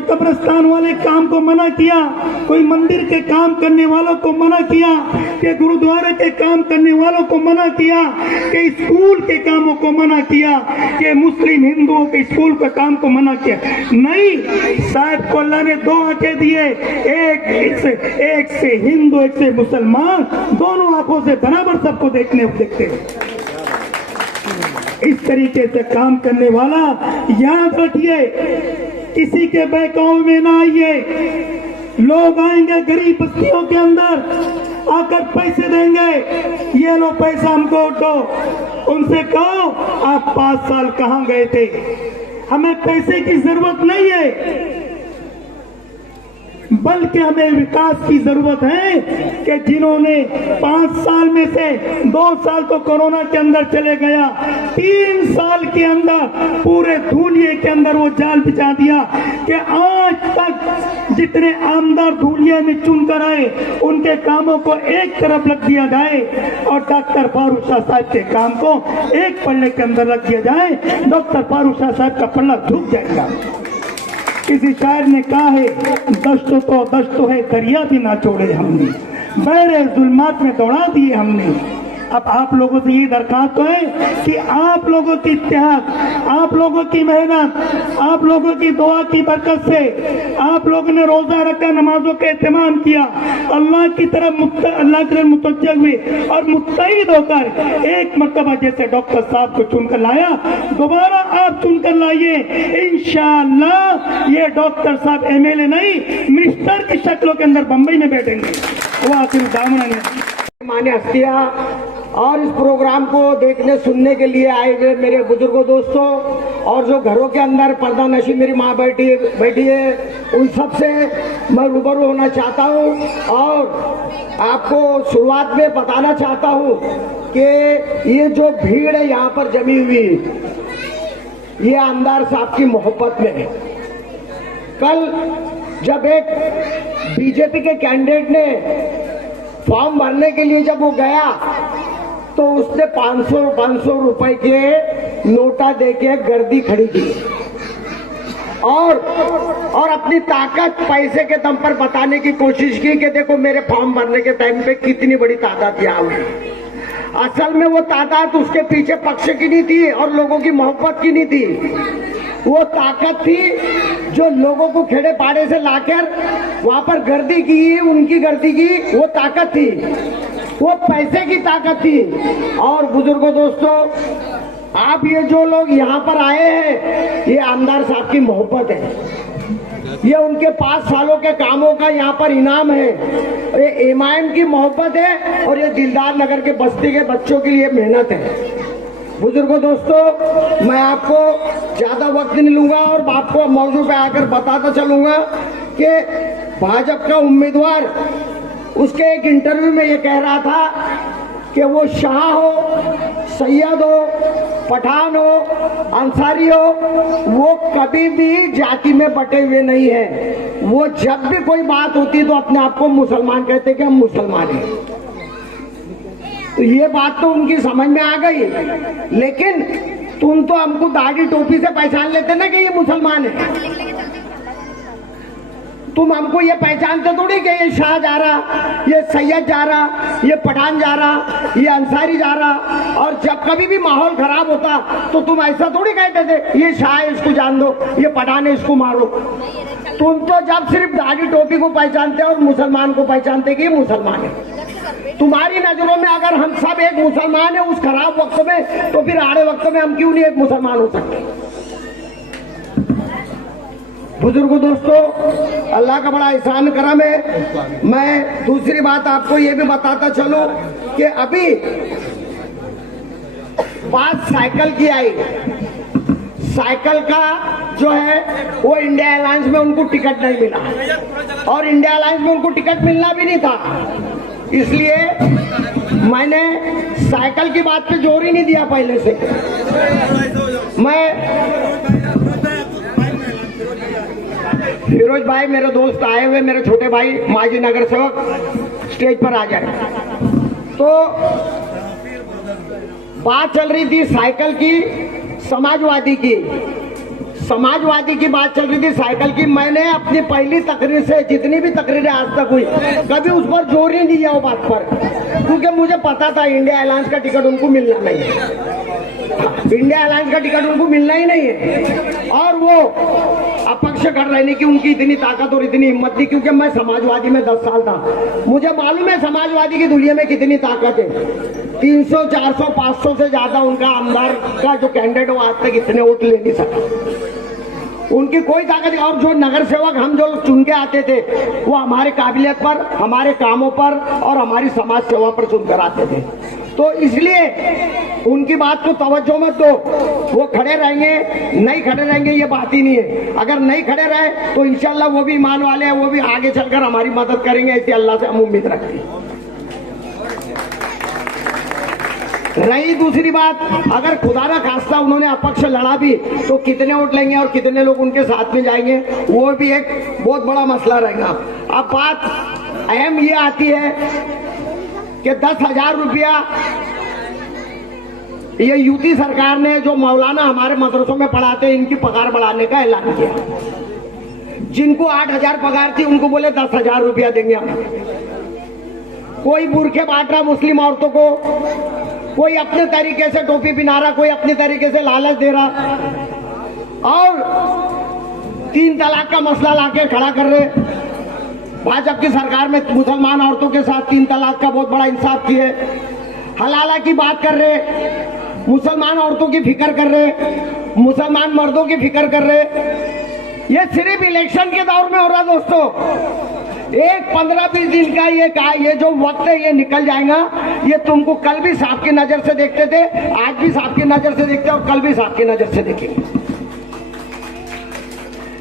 कब्रिस्तान वाले काम को मना किया, कोई मंदिर के काम करने वालों को मना किया, कि गुरुद्वारे के काम करने वालों को मना किया, कि स्कूल के कामों को मना किया, कि मुस्लिम हिंदुओं के स्कूल के काम को मना किया? नहीं, साहब को अल्लाह ने 2 आंखें दिए, एक से हिंदू, एक से मुसलमान, दोनों आंखों से बराबर सबको देखते। इस तरीके से काम करने वाला, याद रखिए, किसी के बहकावे में ना आइए। लोग आएंगे गरीब बस्तियों के अंदर, आकर पैसे देंगे, ये लो पैसा हमको दो। उनसे कहो आप 5 साल कहाँ गए थे? हमें पैसे की जरूरत नहीं है, बल्कि हमें विकास की जरूरत है। कि जिन्होंने 5 साल में से 2 साल तो कोरोना के अंदर चले गया, 3 साल के अंदर पूरे धूलिये के अंदर वो जाल बिछा दिया कि आज तक जितने आमदार धूलिये में चुनकर आए, उनके कामों को एक तरफ रख दिया जाए और डॉक्टर फारूक शाह साहब के काम को एक पल्ले के अंदर रख दिया जाए, डॉक्टर फारूक शाह साहब का पल्ला झुक जाएगा। किसी शायर ने कहा है, दस्त तो है, दरिया भी ना छोड़े हमने, बहरे जुल्मात में दौड़ा दिए हमने। अब आप लोगों से ये दरखास्त है कि आप लोगों की इत्तेहाद, आप लोगों की मेहनत, आप लोगों की दुआ की बरकत से आप लोगों ने रोजा रखा, नमाजों का एहतमाम किया, अल्लाह की तरफ मुतवज्जह हुए और मुत्तहिद होकर एक मर्तबा जैसे डॉक्टर साहब को चुनकर लाया, दोबारा आप चुनकर लाइए। इंशाअल्लाह ये डॉक्टर साहब MLA नहीं, मिनिस्टर की शक्लों के अंदर बम्बई में बैठेंगे। वो आखिर दामन मान्य हस्तियां और इस प्रोग्राम को देखने सुनने के लिए आए हुए मेरे बुजुर्गों, दोस्तों, और जो घरों के अंदर पर्दा नशी मेरी माँ बैठी है, उन सब से मैं रूबरू होना चाहता हूँ और आपको शुरुआत में बताना चाहता हूँ कि ये जो भीड़ है यहाँ पर जमी हुई, ये आमदार साहब की मोहब्बत में है। कल जब एक बीजेपी के कैंडिडेट ने फॉर्म भरने के लिए जब वो गया तो उसने 500 रुपए के नोटा देके गर्दी खड़ी की और अपनी ताकत पैसे के दम पर बताने की कोशिश की कि देखो मेरे फॉर्म भरने के टाइम पे कितनी बड़ी तादाद यहाँ हुई। असल में वो तादाद उसके पीछे पक्ष की नहीं थी और लोगों की मोहब्बत की नहीं थी, वो ताकत थी जो लोगों को खेड़े पाड़े से लाकर वहां पर गर्दी की, उनकी गर्दी की वो ताकत थी, वो पैसे की ताकत थी। और बुजुर्गों, दोस्तों, आप ये जो लोग यहाँ पर आए हैं, ये आमदार साहब की मोहब्बत है, ये उनके 5 सालों के कामों का यहाँ पर इनाम है, ये इमाम की मोहब्बत है और ये दिलदार नगर के बस्ती के बच्चों की ये मेहनत है। बुजुर्गों दोस्तों, मैं आपको ज्यादा वक्त नहीं लूंगा और आपको मौजू पे आकर बताता चलूंगा कि भाजपा का उम्मीदवार उसके एक इंटरव्यू में ये कह रहा था कि वो शाह हो, सैयद हो, पठान हो, अंसारी हो, वो कभी भी जाति में बटे हुए नहीं है। वो जब भी कोई बात होती तो अपने आप को मुसलमान कहते कि हम मुसलमान हैं। तो ये बात तो उनकी समझ में आ गई, लेकिन तुम तो हमको दाढ़ी टोपी से पहचान लेते ना कि ये मुसलमान है। तुम हमको ये पहचानते थोड़ी कि ये शाह जा रहा, ये सैयद जा रहा, ये पठान जा रहा, ये अंसारी जा रहा। और जब कभी भी माहौल खराब होता तो तुम ऐसा थोड़ी कहते थे ये शाह है इसको जान दो, ये पठान है इसको मारो। तुम तो जब सिर्फ दाढ़ी टोपी को पहचानते और मुसलमान को पहचानते कि ये मुसलमान है। तुम्हारी नजरों में अगर हम सब एक मुसलमान है उस खराब वक्त में, तो फिर आड़े वक्त में हम क्यों नहीं एक मुसलमान हो सकते। बुजुर्गों दोस्तों, अल्लाह का बड़ा एहसान करम है। मैं दूसरी बात आपको ये भी बताता चलूं कि अभी बात साइकिल की आई। साइकिल का जो है वो इंडिया अलायंस में उनको टिकट नहीं मिला और इंडिया अलायंस में उनको टिकट मिलना भी नहीं था, इसलिए मैंने साइकिल की बात पे जोर ही नहीं दिया पहले से। मैं फिरोज भाई मेरे दोस्त आए हुए, मेरे छोटे भाई माजी नगर सेवक स्टेज पर आ जाए। तो बात चल रही थी साइकिल की, समाजवादी की बात चल रही थी साइकिल की। मैंने अपनी पहली तकरीर से जितनी भी तकरीरें आज तक हुई कभी उस पर जोर नहीं दिया वो बात पर, क्योंकि मुझे पता था इंडिया अलायंस का टिकट उनको मिलना नहीं है। इंडिया अलायंस का टिकट उनको मिलना ही नहीं है और वो अपक्ष कर रहने की उनकी इतनी ताकत और इतनी हिम्मत थी, क्योंकि मैं समाजवादी में 10 साल था। मुझे मालूम है समाजवादी की दुनिया में कितनी ताकत है। 300, 400, 500 से ज्यादा उनका आमदार का जो कैंडिडेट वो आज तक इतने वोट ले नहीं सका। उनकी कोई ताकत नहीं। और जो नगर सेवक हम जो चुन के आते थे वो हमारे काबिलियत पर, हमारे कामों पर और हमारी समाज सेवा पर चुनकर आते थे। तो इसलिए उनकी बात को तवज्जो मत दो। वो खड़े रहेंगे, नहीं खड़े रहेंगे ये बात ही नहीं है। अगर नहीं खड़े रहे तो इंशाल्लाह वो भी ईमान वाले हैं, वो भी आगे चलकर हमारी मदद करेंगे, ऐसी अल्लाह से हम उम्मीद रखते हैं। रही दूसरी बात, अगर खुदा ना खास्ता उन्होंने अपक्ष लड़ा भी तो कितने वोट लेंगे और कितने लोग उनके साथ में जाएंगे, वो भी एक बहुत बड़ा मसला रहेगा। अब बात अहम ये आती है कि 10,000 रुपया ये यूपी सरकार ने जो मौलाना हमारे मदरसों में पढ़ाते हैं इनकी पगार बढ़ाने का ऐलान किया। जिनको 8,000 पगार थी उनको बोले 10,000 रुपया देंगे हम। कोई बुरखे बांट रहा मुस्लिम औरतों को, कोई अपने तरीके से टोपी पहना रहा, कोई अपने तरीके से लालच दे रहा और 3 तलाक का मसला लाके खड़ा कर रहे। भाजपा की सरकार में मुसलमान औरतों के साथ 3 तलाक का बहुत बड़ा इंसाफ किए। हलाला की बात कर रहे, मुसलमान औरतों की फिक्र कर रहे, मुसलमान मर्दों की फिक्र कर रहे। ये सिर्फ इलेक्शन के दौर में हो रहा दोस्तों। एक 15-20 दिन का ये जो वक्त है ये निकल जाएगा। ये तुमको कल भी सांप की नजर से देखते थे, आज भी सांप की नजर से देखते और कल भी सांप की नजर से देखेंगे।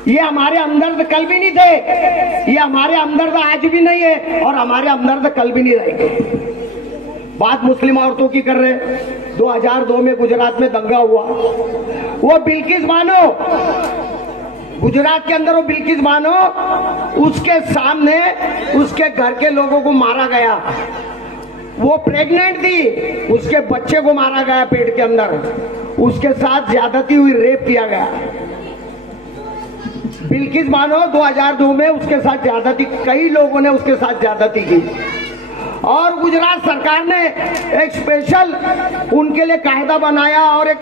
ये हमारे हमदर्द कल भी नहीं थे, ये हमारे हमदर्द आज भी नहीं है और हमारे हमदर्द कल भी नहीं रहेंगे। बात मुस्लिम औरतों की कर रहे। 2002 में गुजरात में दंगा हुआ, वो बिल्किस बानो, गुजरात के अंदर वो बिल्किस बानो, उसके सामने उसके घर के लोगों को मारा गया। वो प्रेग्नेंट थी, उसके बच्चे को मारा गया पेट के अंदर, उसके साथ ज्यादती हुई, रेप किया गया। बिल्किस बानो 2002 में उसके साथ ज्यादती, कई लोगों ने उसके साथ ज्यादती की और गुजरात सरकार ने एक स्पेशल उनके लिए कायदा बनाया और एक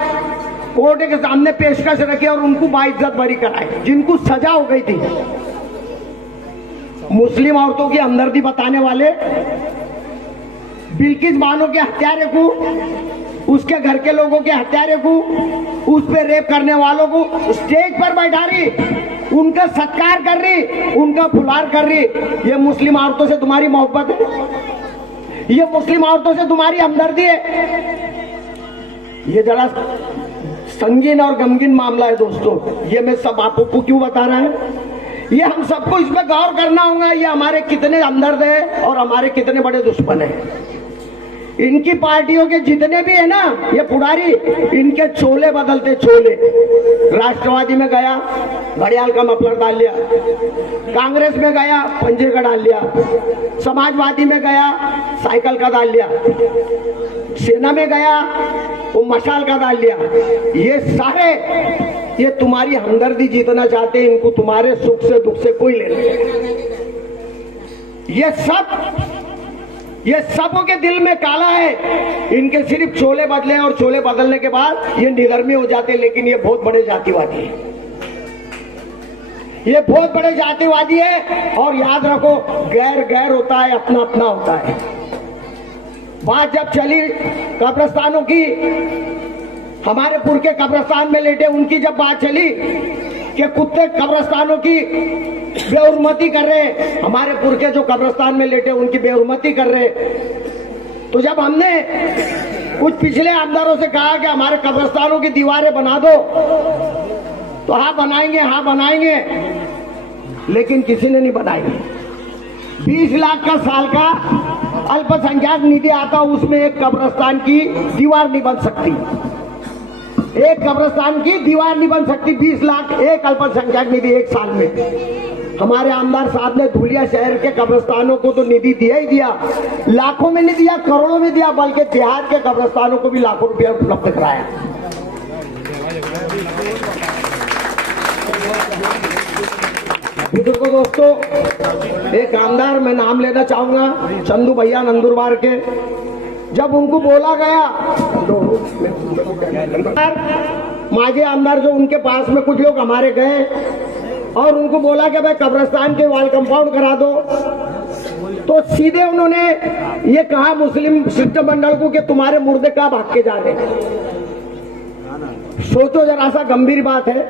कोर्ट के सामने पेशकश रखी और उनको बाइज्जत बरी कराई, जिनको सजा हो गई थी। मुस्लिम औरतों की हमदर्दी बताने वाले बिल्किस बानो के हत्यारे को, उसके घर के लोगों के हत्यारे को, उस पे रेप करने वालों को स्टेज पर बैठा रही, उनका सत्कार कर रही, उनका फुलार कर रही। ये मुस्लिम औरतों से तुम्हारी मोहब्बत है? ये मुस्लिम औरतों से तुम्हारी हमदर्दी है? ये जरा संगीन और गमगीन मामला है दोस्तों। ये मैं सब आपको क्यों बता रहा है, ये हम सबको इसमें गौर करना होगा। ये हमारे कितने हमदर्द है और हमारे कितने बड़े दुश्मन है। इनकी पार्टियों के जितने भी है ना ये पुड़ारी, इनके चोले बदलते चोले। राष्ट्रवादी में गया घड़ियाल का मफलर डाल लिया, कांग्रेस में गया पंजे का डाल लिया, समाजवादी में गया साइकिल का डाल लिया, सेना में गया वो मशाल का डाल लिया। ये सारे ये तुम्हारी हमदर्दी जीतना चाहते हैं, इनको तुम्हारे सुख से दुख से कोई लेना नहीं। ये सबों के दिल में काला है। इनके सिर्फ चोले बदले और चोले बदलने के बाद ये निधर्मी हो जाते, लेकिन ये बहुत बड़े जातिवादी है। ये बहुत बड़े जातिवादी है। और याद रखो गैर गैर होता है, अपना अपना होता है। बात जब चली कब्रिस्तानों की, हमारे पुरखे कब्रिस्तान में लेटे, उनकी जब बात चली कि कुत्ते कब्रिस्तानों की बेहुरमती कर रहे, हमारे पुरखे जो कब्रिस्तान में लेटे उनकी बेहुरमती कर रहे, तो जब हमने कुछ पिछले आमदारों से कहा कि हमारे कब्रिस्तानों की दीवारें बना दो, तो हाँ बनाएंगे, लेकिन किसी ने नहीं बनाई। 20 लाख का साल का अल्पसंख्यक निधि आता, उसमें एक कब्रिस्तान की दीवार नहीं बन सकती। एक कब्रिस्तान की दीवार नहीं बन सकती। 20 लाख एक अल्पसंख्यक निधि एक साल में। हमारे आमदार साहब ने धुलिया शहर के कब्रिस्तानों को तो निधि दिया ही दिया, लाखों में नहीं दिया, करोड़ों में दिया, बल्कि देहात के कब्रिस्तानों को भी लाखों रुपया उपलब्ध कराया। बुजुर्गों दोस्तों, एक आमदार मैं नाम लेना चाहूंगा, चंदू भैया नंदुरबार के। जब उनको बोला गया, माजी आमदार जो उनके पास में कुछ लोग हमारे गए और उनको बोला कि भाई कब्रिस्तान के वॉल कंपाउंड करा दो, तो सीधे उन्होंने ये कहा मुस्लिम शिष्टमंडल को कि तुम्हारे मुर्दे कहाँ भाग के जा रहे हैं। सोचो जरा सा गंभीर बात है,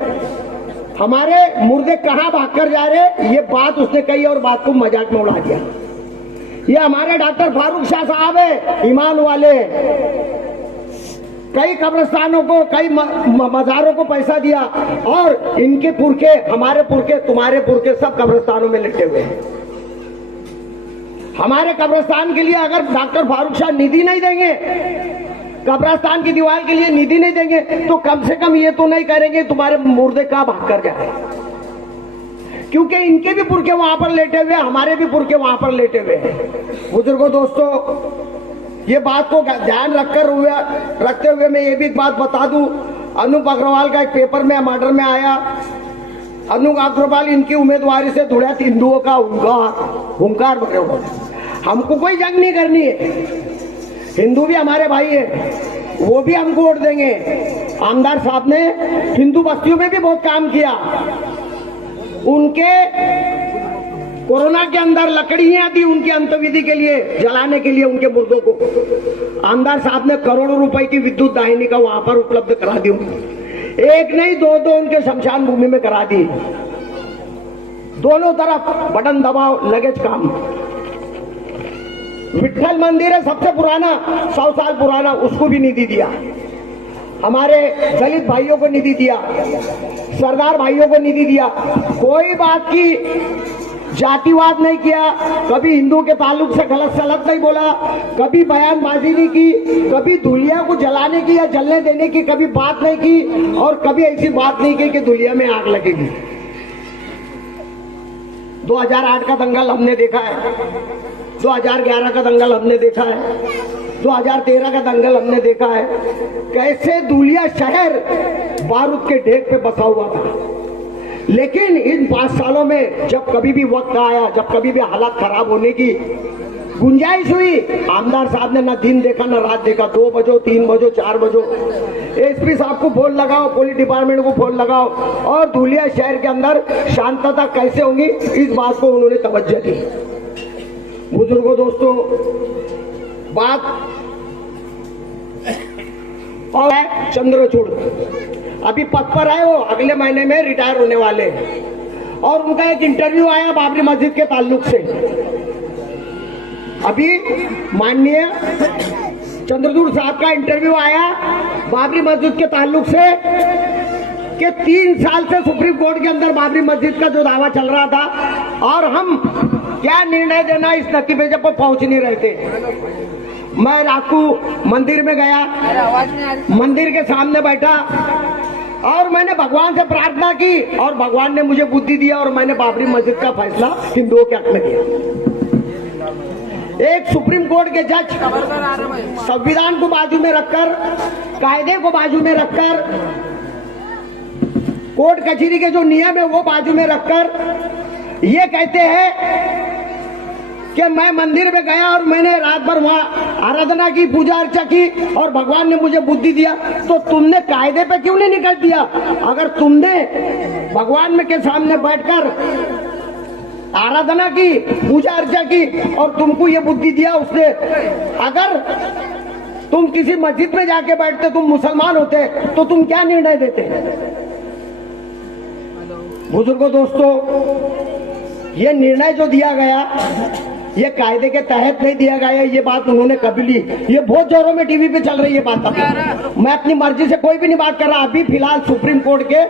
हमारे मुर्दे कहाँ भागकर जा रहे, ये बात उसने कही और बात को मजाक में उड़ा दिया। ये हमारे डॉक्टर फारूक शाह साहब है, ईमान वाले, कई कब्रिस्तानों को, कई मजारों को पैसा दिया, और इनके पुरखे, हमारे पुरखे, तुम्हारे पुरखे सब कब्रिस्तानों में लेटे हुए हैं। हमारे कब्रिस्तान के लिए अगर डॉक्टर फारूक शाह निधि नहीं देंगे, कब्रिस्तान की दीवार के लिए निधि नहीं देंगे, तो कम से कम ये तो नहीं करेंगे तुम्हारे मुर्दे कहाँ भाग कर जाए, क्योंकि इनके भी पुरखे वहां पर लेटे हुए, हमारे भी पुरखे वहां पर लेटे हुए हैं। बुजुर्गों दोस्तों, ये बात को ध्यान रखते हुए मैं ये भी एक बात बता दूं, अनूप अग्रवाल का एक पेपर में मर्डर में आया। अनूप अग्रवाल इनकी उम्मीदवारी से धुड़ैत हिंदुओं का हुंकार भरे हुए। हमको कोई जंग नहीं करनी है, हिंदू भी हमारे भाई है, वो भी हमको वोट देंगे। आमदार साहब ने हिंदू बस्तियों में भी बहुत काम किया, उनके कोरोना के अंदर लकड़ियां दी उनके अंतविधि के लिए, जलाने के लिए उनके मुर्दों को। आमदार साहब ने करोड़ों रुपए की विद्युत दाहिनी का वहां पर उपलब्ध करा दी, एक नहीं दो उनके शमशान भूमि में करा दी। दोनों तरफ बटन दबाओ, लगेज काम। विठल मंदिर है सबसे पुराना, 100 साल पुराना, उसको भी निधि दिया। हमारे दलित भाइयों को निधि दिया, सरदार भाइयों को निधि दिया। कोई बात की जातिवाद नहीं किया, कभी हिंदू के ताल्लुक से गलत सलत नहीं बोला, कभी बयानबाजी नहीं की, कभी धुलिया को जलाने की या जलने देने की कभी बात नहीं की, और कभी ऐसी बात नहीं की कि धुलिया में आग लगेगी। 2008 का दंगल हमने देखा है, 2011 का दंगल हमने देखा है, 2013 का दंगल हमने देखा है, कैसे धुलिया शहर बारूद के ढेर पे बसा हुआ था। लेकिन इन 5 सालों में जब कभी भी वक्त आया, जब कभी भी हालात खराब होने की गुंजाइश हुई, आमदार साहब ने ना दिन देखा ना रात देखा। 2 बजो, 3 बजो, 4 बजो, एसपी साहब को फोन लगाओ, पुलिस डिपार्टमेंट को फोन लगाओ, और धुलिया शहर के अंदर शांतता कैसे होगी, इस बात को उन्होंने तवज्जो दी। बुजुर्गों दोस्तों, बात और चंद्रचूड़ अभी पद पर है, वो अगले महीने में रिटायर होने वाले हैं, और उनका एक इंटरव्यू आया बाबरी मस्जिद के ताल्लुक से। अभी माननीय चंद्रचूड़ साहब का इंटरव्यू आया बाबरी मस्जिद के ताल्लुक से कि 3 साल से सुप्रीम कोर्ट के अंदर बाबरी मस्जिद का जो दावा चल रहा था और हम क्या निर्णय देना इस नतीजे पर पहुंच नहीं रहे थे। मैं रात को मंदिर में गया, मंदिर के सामने बैठा और मैंने भगवान से प्रार्थना की और भगवान ने मुझे बुद्धि दिया और मैंने बाबरी मस्जिद का फैसला हिंदुओं के हक में किया। एक सुप्रीम कोर्ट के जज संविधान को बाजू में रखकर, कायदे को बाजू में रखकर, कोर्ट कचहरी के जो नियम है वो बाजू में रखकर ये कहते हैं कि मैं मंदिर में गया और मैंने रात भर वहां आराधना की, पूजा अर्चा की और भगवान ने मुझे बुद्धि दिया। तो तुमने कायदे पे क्यों नहीं निकल दिया? अगर तुमने भगवान में के सामने बैठकर आराधना की, पूजा अर्चा की और तुमको ये बुद्धि दिया उसने, अगर तुम किसी मस्जिद में जाके बैठते, तुम मुसलमान होते तो तुम क्या निर्णय देते? बुजुर्गों, दोस्तों, ये निर्णय जो दिया गया ये कायदे के तहत नहीं दिया गया है। ये बात उन्होंने कभी ली, ये बहुत जोरों में टीवी पे चल रही है बात। अभी मैं अपनी मर्जी से कोई भी नहीं बात कर रहा। अभी फिलहाल सुप्रीम कोर्ट के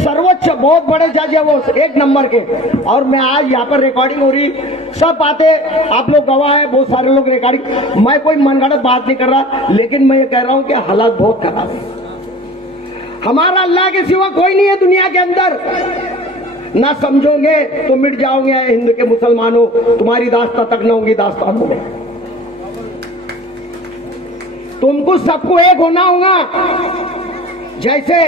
सर्वोच्च बहुत बड़े जज है वो, 1 नंबर के, और मैं आज यहाँ पर रिकॉर्डिंग हो रही, सब बातें आप लोग गवाह है, बहुत सारे लोग रिकॉर्डिंग। मैं कोई मनगढ़ंत बात नहीं कर रहा, लेकिन मैं ये कह रहा हूँ कि हालात बहुत खराब है। हमारा अल्लाह के सिवा कोई नहीं है दुनिया के अंदर। ना समझोगे तो मिट जाओगे हिंदू के मुसलमानों, तुम्हारी दास्तां तक न होगी दास्तानों में। तुमको सबको एक होना होगा। जैसे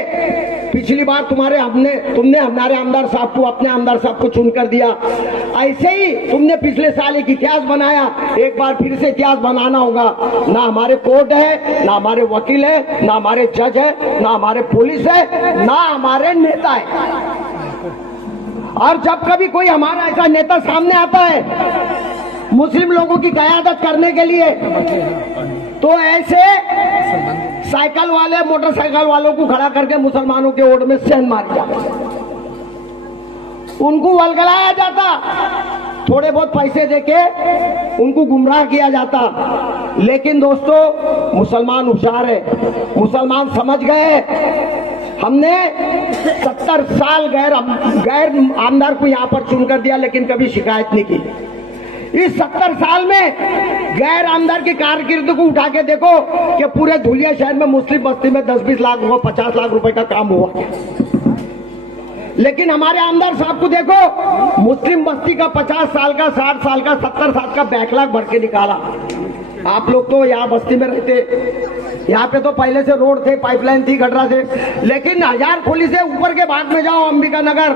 पिछली बार तुमने हमारे आमदार साहब को, अपने आमदार साहब को चुनकर दिया, ऐसे ही तुमने पिछले साल एक इतिहास बनाया, एक बार फिर से इतिहास बनाना होगा। ना हमारे कोर्ट है, ना हमारे वकील है, ना हमारे जज है, ना हमारे पुलिस है, ना हमारे नेता है। और जब कभी कोई हमारा ऐसा नेता सामने आता है मुस्लिम लोगों की क़यादत करने के लिए, तो ऐसे साइकिल वाले, मोटरसाइकिल वालों को खड़ा करके मुसलमानों के वोट में सेंध मारी जाती, उनको वलगलाया जाता, थोड़े बहुत पैसे देके उनको गुमराह किया जाता। लेकिन दोस्तों, मुसलमान होशियार है, मुसलमान समझ गए। हमने 70 साल गैर आमदार को यहाँ पर चुनकर दिया, लेकिन कभी शिकायत नहीं की। इस 70 साल में गैर आमदार की कारकिर्दी को उठा के देखो कि पूरे धुलिया शहर में मुस्लिम बस्ती में 10-20 लाख रुपए, 50 लाख रुपए का काम हुआ। लेकिन हमारे आमदार साहब को देखो, मुस्लिम बस्ती का 50 साल का, 60 साल का, 70 साल का बैकलॉग भर के निकाला। आप लोग तो यहाँ बस्ती में रहते, यहाँ पे तो पहले से रोड थे, पाइपलाइन थी गटरा से, लेकिन हजार खोली से ऊपर के भाग में जाओ, अंबिका नगर,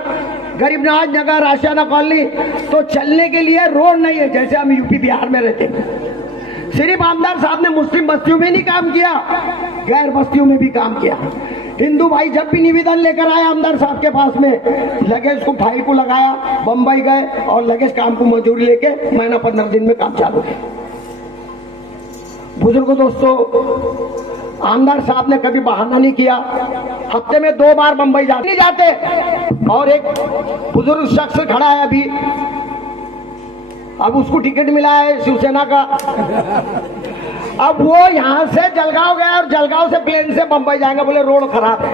गरीब नवाज नगर, आशियाना कॉलोनी, तो चलने के लिए रोड नहीं है, जैसे हम यूपी बिहार में रहते। सिर्फ आमदार साहब ने मुस्लिम बस्तियों में नहीं काम किया, गैर बस्तियों में भी काम किया। हिंदू भाई जब भी निवेदन लेकर आए आमदार साहब के पास में, लगेज को फाइल को लगाया, बम्बई गए और लगेज काम को मंजूरी लेके महीना 15 दिन में काम चालू किया। बुजुर्गों, दोस्तों, आमदार साहब ने कभी बहाना नहीं किया, हफ्ते में 2 बार बम्बई जाते। और एक बुजुर्ग शख्स खड़ा है अभी, अब उसको टिकट मिला है शिवसेना का, अब वो यहाँ से जलगांव गया और जलगांव से प्लेन से बम्बई जाएंगे, बोले रोड खराब है।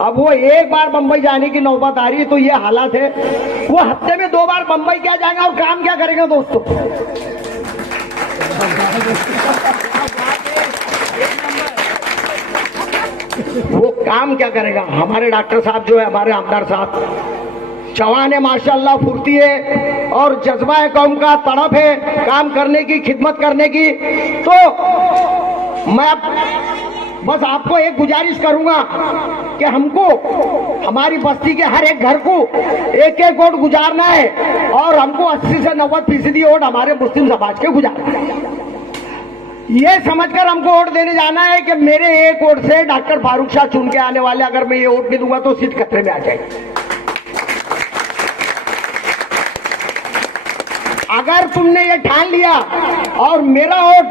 अब वो एक बार बम्बई जाने की नौबत आ रही है, तो ये हालात है। वो हफ्ते में 2 बार बम्बई क्या जाएंगे और काम क्या करेंगे दोस्तों? वो काम क्या करेगा? हमारे डॉक्टर साहब जो है, हमारे आमदार साहब जवान है माशाल्लाह, फुर्ती है और जज्बा है कौम का, तड़प है काम करने की, खिदमत करने की। तो मैं बस आपको एक गुजारिश करूंगा कि हमको हमारी बस्ती के हर एक घर को 1-1 वोट गुजारना है और हमको 80 से 90% वोट हमारे मुस्लिम समाज के गुजारना है। ये समझकर हमको वोट देने जाना है कि मेरे एक वोट से डॉक्टर फारूक शाह चुन के आने वाले, अगर मैं ये वोट नहीं दूंगा तो सीट खतरे में आ जाएगी। अगर तुमने ये ठान लिया और मेरा वोट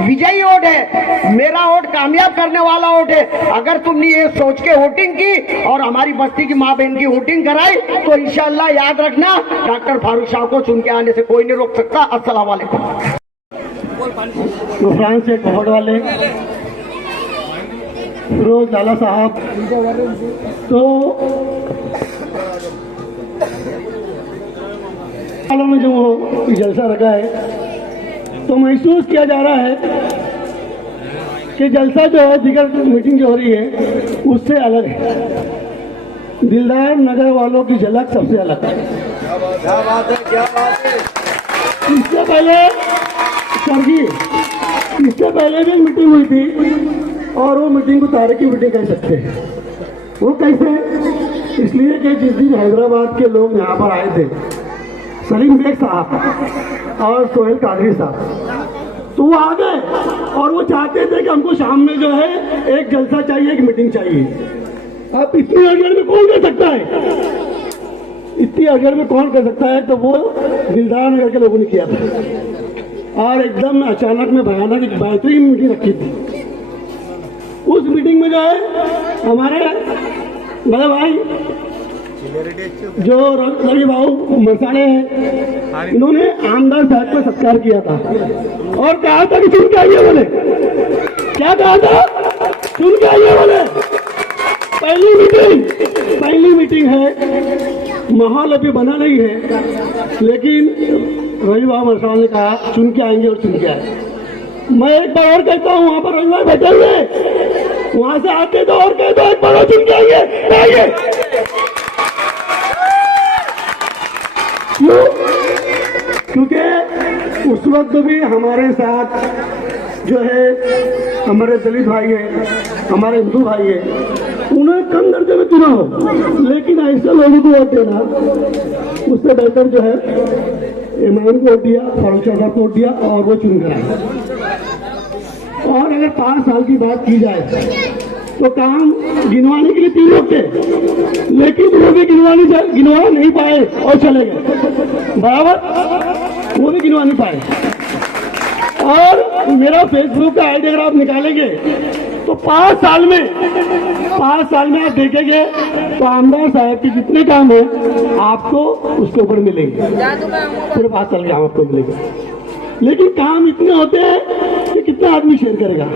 विजयी वोट है, मेरा वोट कामयाब करने वाला वोट है, अगर तुमने ये सोच के वोटिंग की और हमारी बस्ती की माँ बहन की वोटिंग कराई, तो इंशाल्लाह याद रखना, डॉक्टर फारूक शाह को चुन के आने से कोई नहीं रोक सकता। अस्सलाम वालेकुम। गुफरान से कोहट वाले, फिरोज लाला साहब, तो वालों ने जो जलसा रखा है, तो महसूस किया जा रहा है कि जलसा जो है दिगर मीटिंग जो हो रही है उससे अलग है। दिलदार नगर वालों की झलक सबसे अलग है। क्या बात है, क्या बात है। इससे पहले सर जी, इससे पहले भी मीटिंग हुई थी और वो मीटिंग को तारीखी मीटिंग कह सकते हैं। वो कैसे? इसलिए कि जिस दिन हैदराबाद के लोग यहाँ पर आए थे, सलीम बेग साहब और सोहेल कादरी साहब, तो वो आ गए और वो चाहते थे कि हमको शाम में जो है एक जलसा चाहिए, एक मीटिंग चाहिए। अब इतनी अड़गड़ में कौन कर सकता है? इतनी अड़गड़ में कौन कर सकता है? तो वो दिलदार नगर के लोगों ने किया था और एकदम अचानक में भयानक बेहतरीन मीटिंग रखी थी। उस मीटिंग में जो है हमारे बड़े भाई जो रवि बाबू मरसाने हैं, इन्होंने आमदार साहब का सत्कार किया था और कहा था कि चुन के आइए बोले। क्या कहा था? चुन के आइए बोले। पहली मीटिंग है, माहौल अभी बना नहीं है, लेकिन रवि बाबू मरसाने ने कहा चुन के आएंगे और चुन के आए। मैं एक बार और कहता हूँ, वहां पर रवि भाई बैठे हुए, वहां से आते तो और कह दो एक बार और चुन के आइए। क्यों? क्योंकि उस वक्त भी हमारे साथ जो है हमारे दलित भाई है, हमारे हिंदू भाई है, उन्हें कम दर्जे में चुना हो, लेकिन ऐसे लोगों को वोट देना, उससे बेहतर जो है इमाम को वोट दिया, फारूक शाह को वोट दिया और वो चुन कर आए। और अगर 5 साल की बात की जाए तो काम गिनवाने के लिए 3 लोग थे, लेकिन वो भी गिनवा नहीं पाए और चले गए। बराबर, वो भी गिनवा नहीं पाए। और मेरा फेसबुक का आईडी अगर आप निकालेंगे तो 5 साल में आप देखेंगे तो आमदार साहब के जितने काम है आपको उसके ऊपर मिलेंगे, पूरे 5 साल के काम आपको मिलेंगे। लेकिन काम इतने होते हैं कि कितना आदमी शेयर करेगा।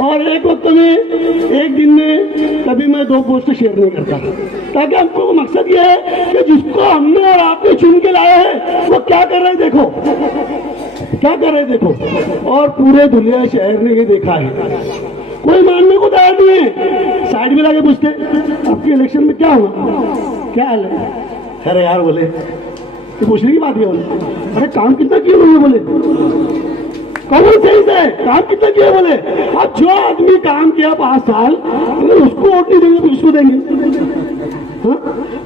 और एक वक्त में एक दिन में कभी मैं 2 पोस्ट शेयर नहीं करता, ताकि हमको मकसद ये है कि जिसको हमने और आपने चुन के लाया है वो क्या कर रहे देखो, क्या कर रहे देखो। और पूरे दुनिया शहर ने ये देखा है, कोई मानने को तैयार नहीं है। साइड में लाके पूछते आपके इलेक्शन में क्या हुआ, क्या हाल है? अरे यार बोले, तो पूछने की बात है। बोले अरे काम कितना किए बोले, कौन सही से काम कितना किया बोले। अब जो आदमी काम किया 5 साल, अगर उसको वोट नहीं देंगे तो किसको देंगे?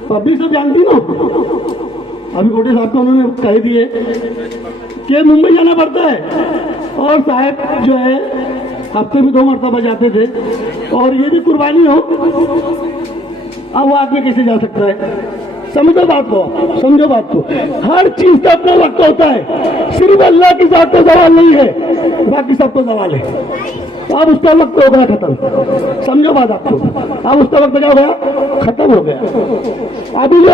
पब्लिक सब जानती ना। अभी गोटे साहब को उन्होंने कह दिए कि मुंबई जाना पड़ता है और साहब जो है हफ्ते में 2 मरतबा जाते थे और ये भी कुर्बानी हो। अब वो आदमी कैसे जा सकता है? समझो बात को, समझो बात को। हर चीज का अपना वक्त होता है, सिर्फ अल्लाह की जात को सवाल नहीं है, बाकी सबको सवाल है। तो अब उसका वक्त हो गया खत्म, समझो बात आपको। अब उसका वक्त क्या हो गया? खत्म हो गया। अभी जो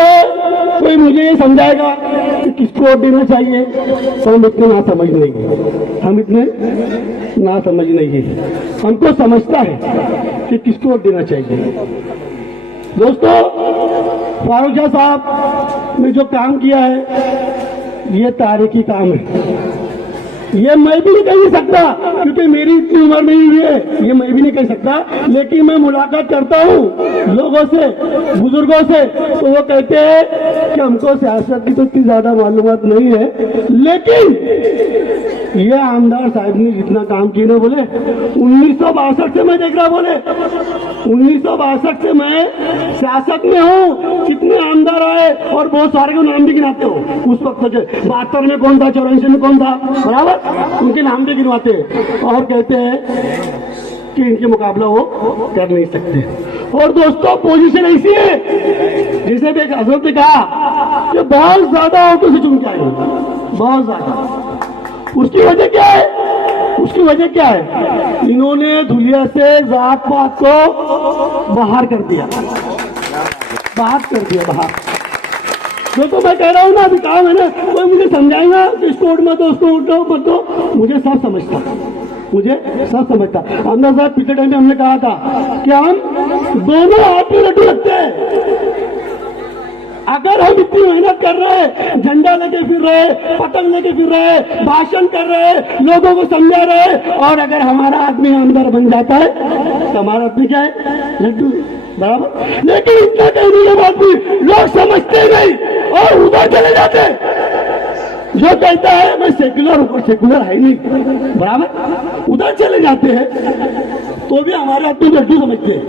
कोई मुझे ये समझाएगा कि किसको वोट देना चाहिए, तो हम इतने ना समझ नहीं है, हम इतने ना समझ नहीं है। हमको समझता है कि किसको वोट देना चाहिए। दोस्तों, फारूक शाह साहब ने जो काम किया है ये तारीखी काम है। ये मैं भी नहीं कह सकता क्योंकि मेरी इतनी उम्र नहीं हुई है, ये मैं भी नहीं कह सकता। लेकिन मैं मुलाकात करता हूँ लोगों से, बुजुर्गों से, तो वो कहते हैं कि हमको सियासत की तो इतनी ज्यादा मालूमात नहीं है, लेकिन ये आमदार साहब ने जितना काम किया ना बोले, 1962 से मैं देख रहा, बोले 1962 से मैं सियासत में हूँ। कितने आमदार आए और बहुत सारे को नाम भी गिनाते हो। उस वक्त 72 में कौन था, 84 में कौन था, बराबर, उनके नाम भी गिनवाते और कहते हैं कि इनके मुकाबला वो कर नहीं सकते। और दोस्तों, पोजीशन ऐसी है जिसे देख हजरत ने कहा कि बहुत ज्यादा वोटों से चुन के आएंगे, बहुत ज्यादा। उसकी वजह क्या है? उसकी वजह क्या है? इन्होंने धुलिया से जात पात को बाहर कर दिया, बाहर कर दिया, बाहर। दोस्तों मैं कह रहा हूँ ना, अभी काम है ना, कोई मुझे समझाएगा कि इसको उठ मत दो, उसको उठ दो मत दो, मुझे सब समझता, मुझे सब समझता। अंदर साहब पिछले टाइम में हमने कहा था कि हम दोनों हाथ में लड्डू रखते हैं। अगर हम इतनी मेहनत कर रहे हैं, झंडा लेके फिर रहे, पतंग लेके फिर रहे, भाषण कर रहे, लोगों को समझा रहे, और अगर हमारा आदमी अंदर बन जाता है तो हमारा आदमी क्या है? लड्डू, बराबर। लेकिन इतना कहने के बाद भी लोग समझते नहीं और उधर चले जाते। जो कहता है मैं सेक्युलर हूं, सेक्युलर है नहीं, बराबर, उधर चले जाते हैं तो भी हमारे आदमी लड्डू समझते हैं,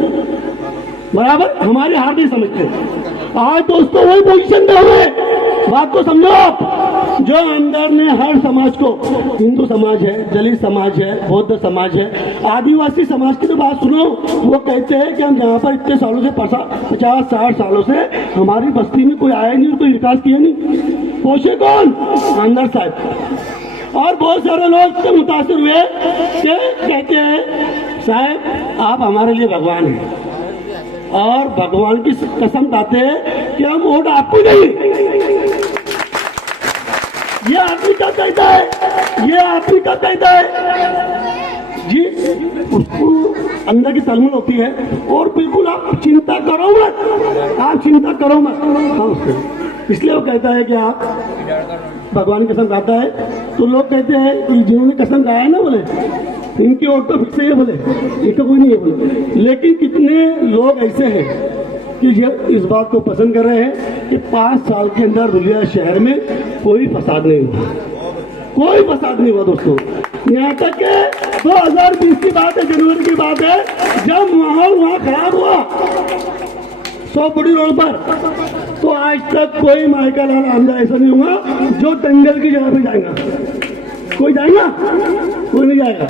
बराबर, हमारे हार नहीं समझते। आज दोस्तों वही पोजीशन में हुए, बात को समझो आप। जो अंदर ने हर समाज को, हिंदू समाज है, दलित समाज है, बौद्ध समाज है, आदिवासी समाज की तो बात सुनो, वो कहते हैं कि हम यहाँ पर इतने सालों से 50-60 सालों से हमारी बस्ती में कोई आया नहीं और कोई विकास किया नहीं। पोषे कौन? अंदर साहब। और बहुत सारे लोग इससे मुतासिर हुए कि कहते हैं साहब आप हमारे लिए भगवान हैं, और भगवान की कसम खाते हैं कि हम वोट आपको नहीं। ये आदमी का कहता है, ये आदमी का कहता है जी, उसको अंदर की तलमल होती है। और बिल्कुल आप चिंता करो मत, आप चिंता करो मत। हाँ, उससे इसलिए वो कहता है कि आप भगवान की कसम खाता है, तो लोग कहते हैं कि जिन्होंने कसम खाया है ना, बोले इनकी ओर तो फिक्स है, बोले इनका कोई नहीं है, बोले। लेकिन कितने लोग ऐसे हैं कि ये इस बात को पसंद कर रहे हैं कि 5 साल के अंदर धुलिया शहर में कोई फसाद नहीं हुआ, कोई फसाद नहीं हुआ दोस्तों। यहाँ तक के 2020 की बात है, जनवरी की बात है, जब माहौल वहाँ खराब हुआ 100 बड़ी रोड पर, तो आज तक कोई माइका लाल आंदा ऐसा नहीं हुआ जो दंगल की जगह पे जाएगा। कोई जाएगा? कोई नहीं जाएगा।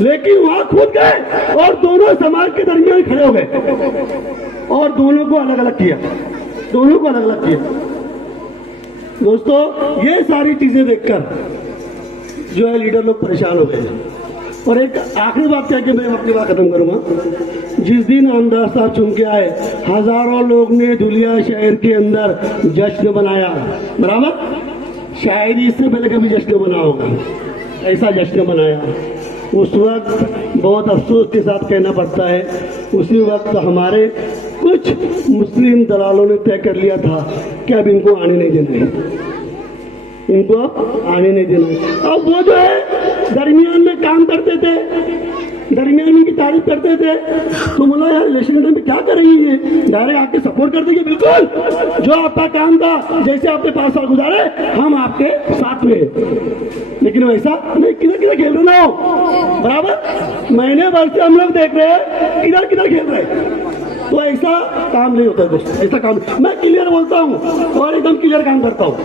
लेकिन वहां खुद गए और दोनों समाज के दरमियान खड़े हो गए और दोनों को अलग अलग किया, दोनों को अलग अलग किया। दोस्तों ये सारी चीजें देखकर जो है लीडर लोग परेशान हो गए। और एक आखिरी बात कह के मैं अपनी बात खत्म करूंगा। जिस दिन आमदार साहब चुन के आए, हजारों लोग ने धुलिया शहर के अंदर जश्न बनाया, बराबर। शायद इससे पहले कभी जश्न बना होगा, ऐसा जश्न बनाया। उस वक्त बहुत अफसोस के साथ कहना पड़ता है, उसी वक्त हमारे कुछ मुस्लिम दलालों ने तय कर लिया था कि अब इनको आने नहीं देना है, इनको अब आने नहीं देना है। अब वो जो है दरमियान में काम करते थे, दरमियान में की तारीफ करते थे, तो बोला यार इलेक्शन में क्या कर रही है, डायरेक्ट आके सपोर्ट कर देंगे, बिल्कुल जो आपका काम था, जैसे आपने 5 साल गुजारे हम आपके साथ में। लेकिन वैसा नहीं, किधर किधर खेल रहे ना हो, बराबर। महीने भर से हम लोग देख रहे हैं किधर किधर खेल रहे हैं। तो ऐसा काम नहीं होता दोस्तों, ऐसा काम मैं क्लियर बोलता हूँ और एकदम क्लियर काम करता हूँ,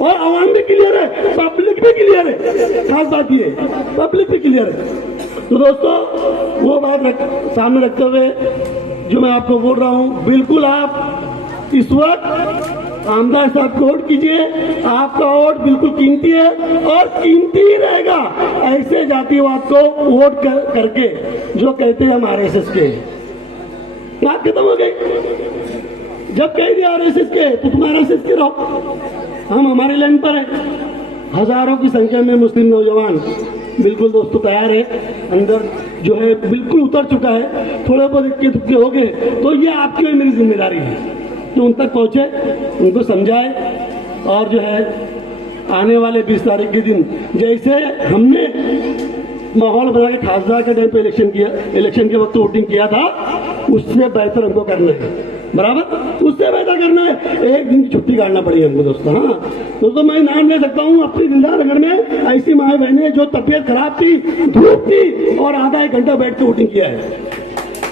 और आवाम भी क्लियर है, पब्लिक भी क्लियर है। खास बात ये पब्लिक भी क्लियर है। तो दोस्तों वो बात सामने रखते हुए जो मैं आपको बोल रहा हूँ, बिल्कुल आप इस वक्त आमदार साहब को वोट कीजिए। आपका वोट बिल्कुल कीमती है और कीमती ही रहेगा। ऐसे जातिवाद को वोट करके जो कहते हैं हम RSS के, बात खत्म हो गई। जब कह दिया RSS के तो तुम RSS के रहो, हम हमारी लाइन पर है। हजारों की संख्या में मुस्लिम नौजवान बिल्कुल दोस्तों तैयार है, अंदर जो है बिल्कुल उतर चुका है। थोड़े बहुत इक्के दुक्के हो गए तो ये आपकी और मेरी जिम्मेदारी है कि उन तक पहुंचे, उनको समझाए, और जो है आने वाले 20 तारीख के दिन जैसे हमने माहौल बना के खासदार के टाइम पे इलेक्शन के वक्त वोटिंग किया था, उससे बेहतर हमको करना है, बराबर, उससे बेहतर करना है। एक दिन की छुट्टी काटना पड़ेगी हमको दोस्तों। हाँ दोस्तों मैं नाम ले सकता हूँ अपनी दिलदार नगर में ऐसी माए बहनें जो तबीयत खराब थी, धूप थी, और आधा 1 घंटा बैठ के वोटिंग किया है।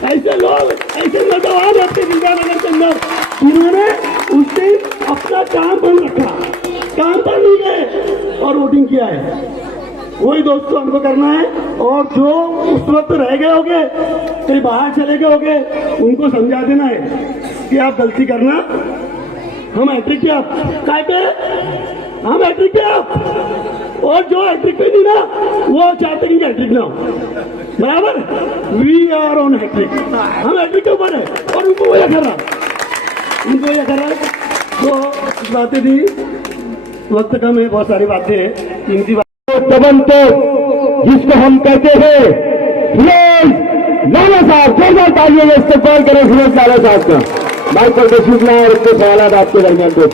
ऐसे लोग, ऐसे नौजवान अपने दिलदार नगर के अंदर, जिन्होंने उस दिन अपना काम बंद रखा, काम पर नहीं गए और वोटिंग किया है। वही दोस्तों हमको करना है। और जो उस वक्त रह गए होंगे, कहीं बाहर चले गए होंगे, उनको समझा देना है कि आप गलती करना, हम हैट्रिक पे आप काय पे, हम हैट्रिक पे आप, और जो हैट्रिक पे नहीं ना वो चाहते कि हैट्रिक ना हो, बराबर। वी आर ऑन हैट्रिक, हम हैट्रिक के ऊपर है और उनको वही कर रहा, उनको वही कर रहा है। तो बातें थी, वक्त कम है, बहुत सारी बातें हैं, कीमती दबन तो जिसको हम कहते हैं फिरोज लाला साहब, जोरदार तालियों में इस्तेमाल करें फिरोज लाला साहब का। माइक पर तशरीफ लाए और उसके सवाल आपके दरमियान दो।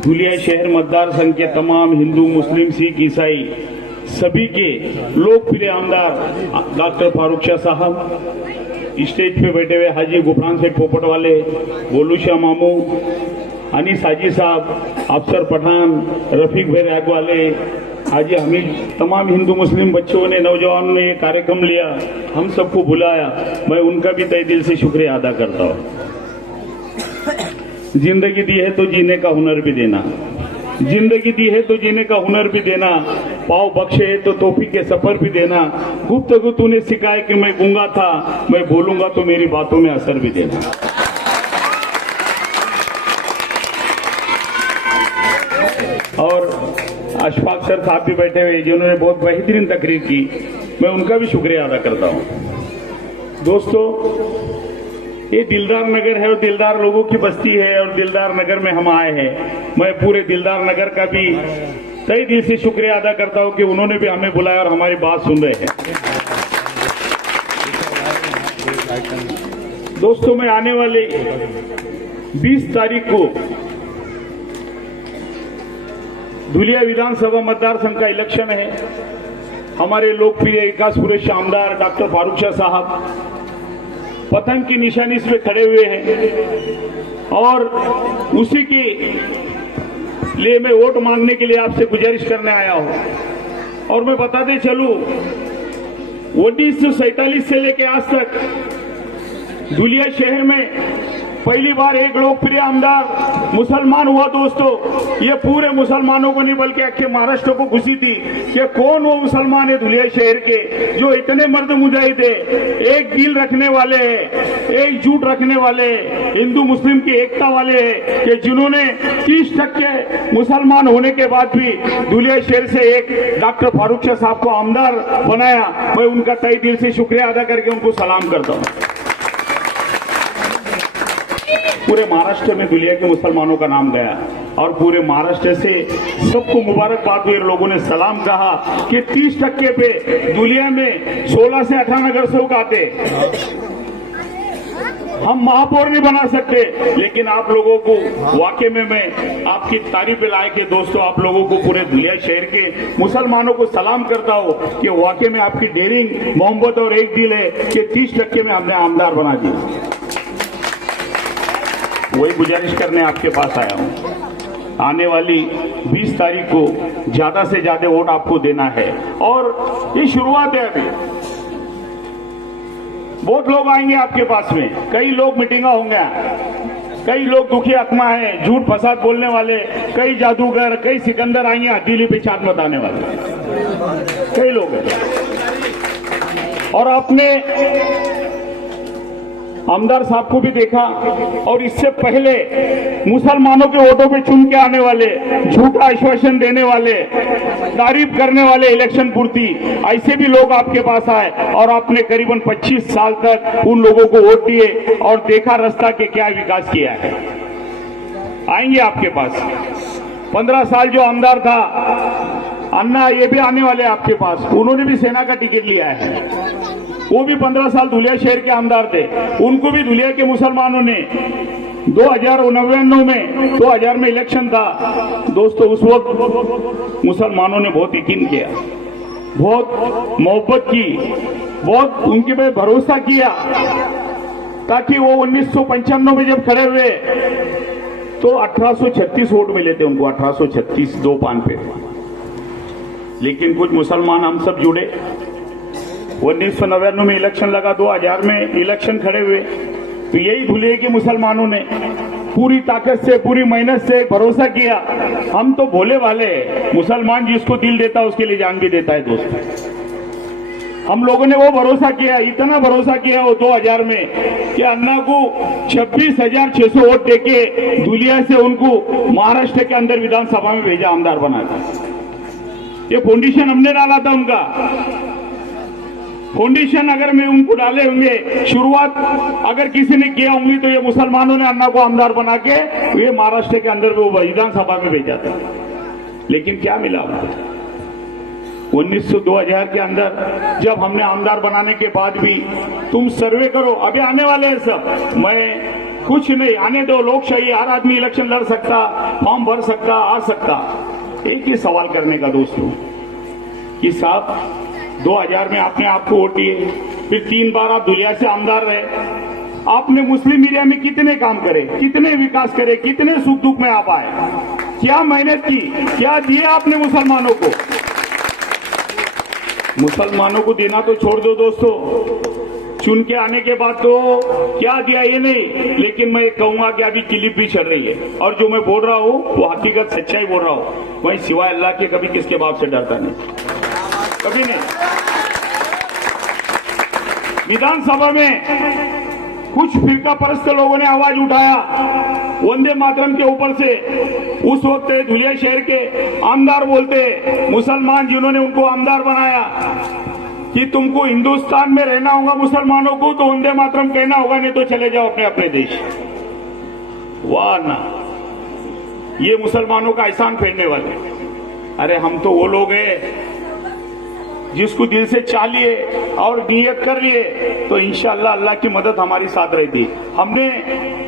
धुलिया शहर मतदार संघ के तमाम हिंदू, मुस्लिम, सिख, ईसाई सभी के लोकप्रिय आमदार डॉक्टर फारूक शाह साहब, स्टेज पे बैठे हुए हाजी गुफरान शेख पोपट वाले, गोलू शाह मामू, अनीस हाजी साहब, अफसर पठान, रफीक भाई रैग वाले, हाजी हमीद, तमाम हिंदू मुस्लिम बच्चों ने, नौजवानों ने ये कार्यक्रम लिया, हम सबको बुलाया, मैं उनका भी तहे दिल से शुक्रिया अदा करता हूँ। जिंदगी दी है तो जीने का हुनर भी देना, जिंदगी दी है तो जीने का हुनर भी देना, पाव बख्शे है तो तोफी के सफर भी देना, गुफ्तगू तूने सिखाया कि मैं गूंगा था, मैं बोलूंगा तो मेरी बातों में असर भी देना। और अशफाक सर साहब भी बैठे हुए जिन्होंने बहुत बेहतरीन तकरीर की, मैं उनका भी शुक्रिया अदा करता हूं। दोस्तों, ये दिलदार नगर है और दिलदार लोगों की बस्ती है और दिलदार नगर में हम आए हैं। मैं पूरे दिलदार नगर का भी तहे दिल से शुक्रिया अदा करता हूं कि उन्होंने भी हमें बुलाया और हमारी बात सुन रहे हैं। दोस्तों, मैं आने वाले 20 तारीख को धुलिया विधानसभा मतदार संघ का इलेक्शन है। हमारे लोकप्रिय विकास पुरुष आमदार डॉक्टर फारूक शाह साहब पतंग की निशानी से खड़े हुए हैं और उसी के लिए मैं वोट मांगने के लिए आपसे गुजारिश करने आया हूं। और मैं बताते चलूं, 1947 से लेकर आज तक धुलिया शहर में पहली बार एक लोकप्रिय आमदार मुसलमान हुआ। दोस्तों, ये पूरे मुसलमानों को नहीं बल्कि अख्खे महाराष्ट्र को खुशी थी कि कौन वो मुसलमान है धुलिया शहर के जो इतने मर्द मुजाहिद है, एक दिल रखने वाले हैं, एकजुट रखने वाले, हिंदू मुस्लिम की एकता वाले हैं, कि जिन्होंने 30% मुसलमान होने के बाद भी धुलिया शहर से एक डॉक्टर फारूक शाह साहब को आमदार बनाया। मैं उनका तहे दिल से शुक्रिया अदा करके उनको सलाम करता हूं। पूरे महाराष्ट्र में धुलिया के मुसलमानों का नाम गया और पूरे महाराष्ट्र से सबको मुबारकबाद हुई। लोगों ने सलाम कहा कि 30% पे धुलिया में 16 से 18 नगर सेवक आते। हम महापौर नहीं बना सकते, लेकिन आप लोगों को वाकई में मैं आपकी तारीफ लायक है। दोस्तों, आप लोगों को पूरे धुलिया शहर के मुसलमानों को सलाम करता हूं कि वाकई में आपकी डेयरिंग, मोहब्बत और एक दिल है कि 30% में हमने आमदार बना दिया। वही गुजारिश करने आपके पास आया हूं। आने वाली 20 तारीख को ज्यादा से ज्यादा वोट आपको देना है और ये शुरुआत है। अभी बहुत लोग आएंगे आपके पास में, कई लोग मीटिंगा होंगे, कई लोग दुखी आत्मा है, झूठ फसाद बोलने वाले, कई जादूगर, कई सिकंदर आएंगे हथेली पे चाट बताने वाले, कई लोग हैं। और आपने आमदार साहब को भी देखा और इससे पहले मुसलमानों के वोटों पे चुन के आने वाले, झूठा आश्वासन देने वाले, तारीफ करने वाले इलेक्शन पूर्ति, ऐसे भी लोग आपके पास आए और आपने करीबन 25 साल तक उन लोगों को वोट दिए और देखा रास्ता के क्या विकास किया है। आएंगे आपके पास। 15 साल जो आमदार था अन्ना, ये भी आने वाले आपके पास, उन्होंने भी सेना का टिकट लिया है। वो भी 15 साल धुलिया शहर के आमदार थे, उनको भी धुलिया के मुसलमानों ने 2000 में इलेक्शन था। दोस्तों, उस वक्त मुसलमानों ने बहुत यकीन किया, बहुत मोहब्बत की, बहुत उनके पे भरोसा किया, ताकि वो 1995 में जब खड़े हुए तो 1836 वोट मिले थे उनको, 1836 दो पान पे। लेकिन कुछ मुसलमान हम सब जुड़े, 1999 में इलेक्शन लगा, 2000 में इलेक्शन खड़े हुए, तो यही धुलिया के मुसलमानों ने पूरी ताकत से, पूरी मेहनत से भरोसा किया। हम तो भोले वाले हैं, मुसलमान जिसको दिल देता है उसके लिए जान भी देता है। दोस्तों, हम लोगों ने वो भरोसा किया, इतना भरोसा किया वो 2000 में कि अन्ना को 26,600 वोट देके धुलिया से उनको महाराष्ट्र के अंदर विधानसभा में भेजा, आमदार बना था। ये फाउंडेशन हमने डाला था उनका। फाउंडेशन अगर मैं उनको डाले होंगे, शुरुआत अगर किसी ने किया होंगी तो ये मुसलमानों ने अन्ना को आमदार बना के ये महाराष्ट्र के अंदर वो विधानसभा में भेजा था। लेकिन क्या मिला उनको? 2000 के अंदर जब हमने आमदार बनाने के बाद भी तुम सर्वे करो, अभी आने वाले हैं सब, मैं कुछ नहीं, आने दो, लोकशाही, हर आदमी इलेक्शन लड़ सकता, फॉर्म भर सकता, आ सकता। एक ही सवाल करने का दोस्तों कि साहब 2000 में आपने आपको वोट दिए, फिर 3 बार आप धुलिया से आमदार रहे, आपने मुस्लिम एरिया में कितने काम करे, कितने विकास करे, कितने सुख दुख में आप आए, क्या मेहनत की, क्या दिए आपने मुसलमानों को? मुसलमानों को देना तो छोड़ दो दोस्तों, चुन के आने के बाद तो क्या दिया ये नहीं, लेकिन मैं कहूंगा कि अभी क्लिप भी चल रही है और जो मैं बोल रहा हूं वो हकीकत सच्चाई बोल रहा हूं। वही सिवाय अल्लाह के कभी किसके बाप से डरता नहीं, कभी नहीं। विधानसभा में कुछ फिरका परस्त लोगों ने आवाज उठाया वंदे मातरम के ऊपर से। उस वक्त धुलिया शहर के आमदार बोलते, मुसलमान जिन्होंने उनको आमदार बनाया, कि तुमको हिंदुस्तान में रहना होगा मुसलमानों को तो वंदे मातरम कहना होगा, नहीं तो चले जाओ अपने अपने देश। वाह ना, ये मुसलमानों का एहसान फेरने वाले। अरे हम तो वो लोग हैं जिसको दिल से चाह लिए और नियत कर लिए तो इंशाअल्लाह अल्लाह की मदद हमारी साथ रहती। हमने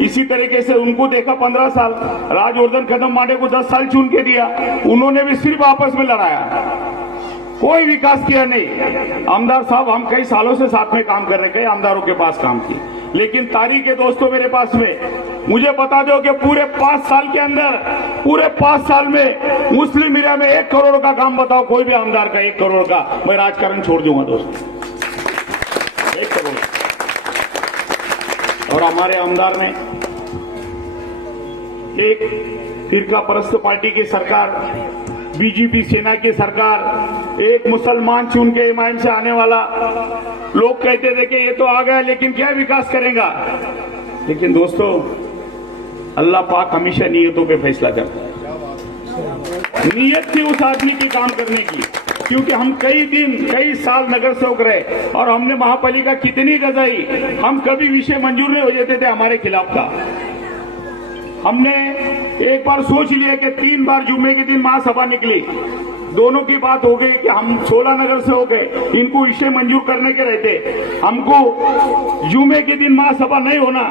इसी तरीके से उनको देखा 15 साल, राजवर्धन कदम मांडे को 10 साल चुन के दिया, उन्होंने भी सिर्फ आपस में लड़ाया, कोई विकास किया नहीं। आमदार साहब हम कई सालों से साथ में काम कर रहे, कई आमदारों के पास काम किए, लेकिन तारीख है दोस्तों मेरे पास में, मुझे बता दो कि पूरे 5 साल के अंदर, पूरे 5 साल में मुस्लिम एरिया में 1 करोड़ का काम बताओ, कोई भी आमदार का 1 करोड़ का, मैं राजकारण छोड़ दूंगा दोस्तों, 1 करोड़। और हमारे आमदार ने एक फिरका परस्त पार्टी की सरकार, बीजेपी सेना की सरकार, एक मुसलमान चुन के इमाम से आने वाला, लोग कहते थे कि ये तो आ गया लेकिन क्या विकास करेगा। लेकिन दोस्तों अल्लाह पाक हमेशा नियतों पे फैसला करता है। नियत थी उस आदमी की काम करने की, क्योंकि हम कई दिन कई साल नगर सेवक रहे और हमने महापालिका कितनी गजाई, हम कभी विषय मंजूर नहीं हो जाते थे हमारे खिलाफ का। हमने एक बार सोच लिया कि 3 बार जुम्मे के दिन महासभा निकली, दोनों की बात हो गई कि हम 16 नगर से हो गए, इनको विषय मंजूर करने के रहते, हमको जुम्मे के दिन महासभा नहीं होना।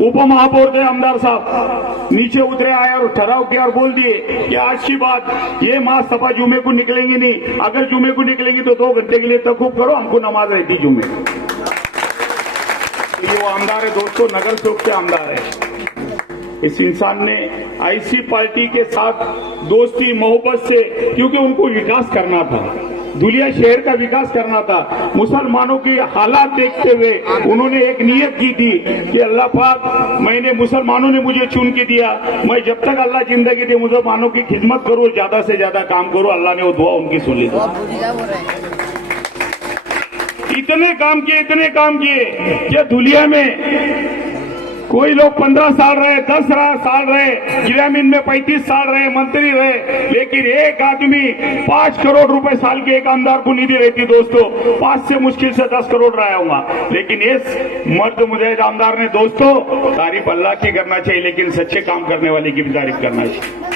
उप महापौर थे आमदार साहब, नीचे उतरे आए और ठहराव किया और बोल दिए कि आज की बात ये महासभा जुम्मे को निकलेंगे नहीं, अगर जुम्मे को निकलेंगी तो 2 घंटे के लिए तकूब करो, हमको नमाज रहती जुम्मे। ये वो आमदार है दोस्तों, नगर सेवक के आमदार है। इस इंसान ने ऐसी पार्टी के साथ दोस्ती मोहब्बत से, क्योंकि उनको विकास करना था, धुलिया शहर का विकास करना था, मुसलमानों के हालात देखते हुए उन्होंने एक नियत की थी कि अल्लाह पाक, मैंने मुसलमानों ने मुझे चुन के दिया, मैं जब तक अल्लाह जिंदगी दे मुसलमानों की खिदमत करूं, ज्यादा से ज्यादा काम करूं। अल्लाह ने वो दुआ उनकी सुन ली। इतने काम किए कि धुलिया में कोई लोग 15 साल रहे, 10 साल रहे, ग्रामीण में 35 साल रहे, मंत्री रहे, लेकिन एक आदमी 5 करोड़ रुपए साल के एक आमदार को निधि रहती दोस्तों, 5 से मुश्किल से 10 करोड़ रहा होगा। लेकिन इस मर्द मुजाहिद आमदार ने दोस्तों, तारीफ अल्लाह की करना चाहिए लेकिन सच्चे काम करने वाले की भी तारीफ करना चाहिए।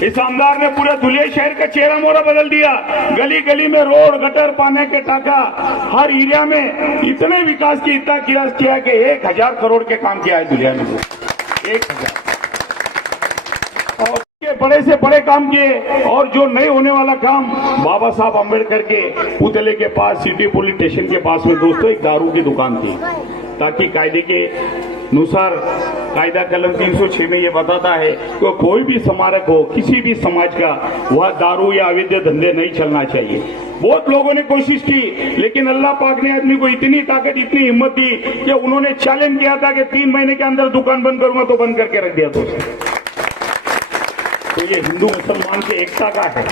इस आमदार ने पूरे धुलिया शहर का चेहरा मोहरा बदल दिया, गली गली में रोड, गटर, पानी के टाका, हर एरिया में इतने विकास की इतना किया कि 1000 करोड़ के काम किया है धुलिया में, 1000। और बड़े से बड़े काम किए। और जो नहीं होने वाला काम, बाबा साहब अम्बेडकर के पुतले के पास, सिटी पुलिस स्टेशन के पास में दोस्तों एक दारू की दुकान थी, ताकि कायदे के अनुसार, कायदा कलम 306 में ये बताता है कि कोई भी स्मारक हो किसी भी समाज का, वह दारू या अवैध धंधे नहीं चलना चाहिए। बहुत लोगों ने कोशिश की, लेकिन अल्लाह पाक ने आदमी को इतनी ताकत, इतनी हिम्मत दी कि उन्होंने चैलेंज किया था कि 3 महीने के अंदर दुकान बंद करूंगा, तो बंद करके रख दिया। तो ये हिंदू मुसलमान की एकता का है,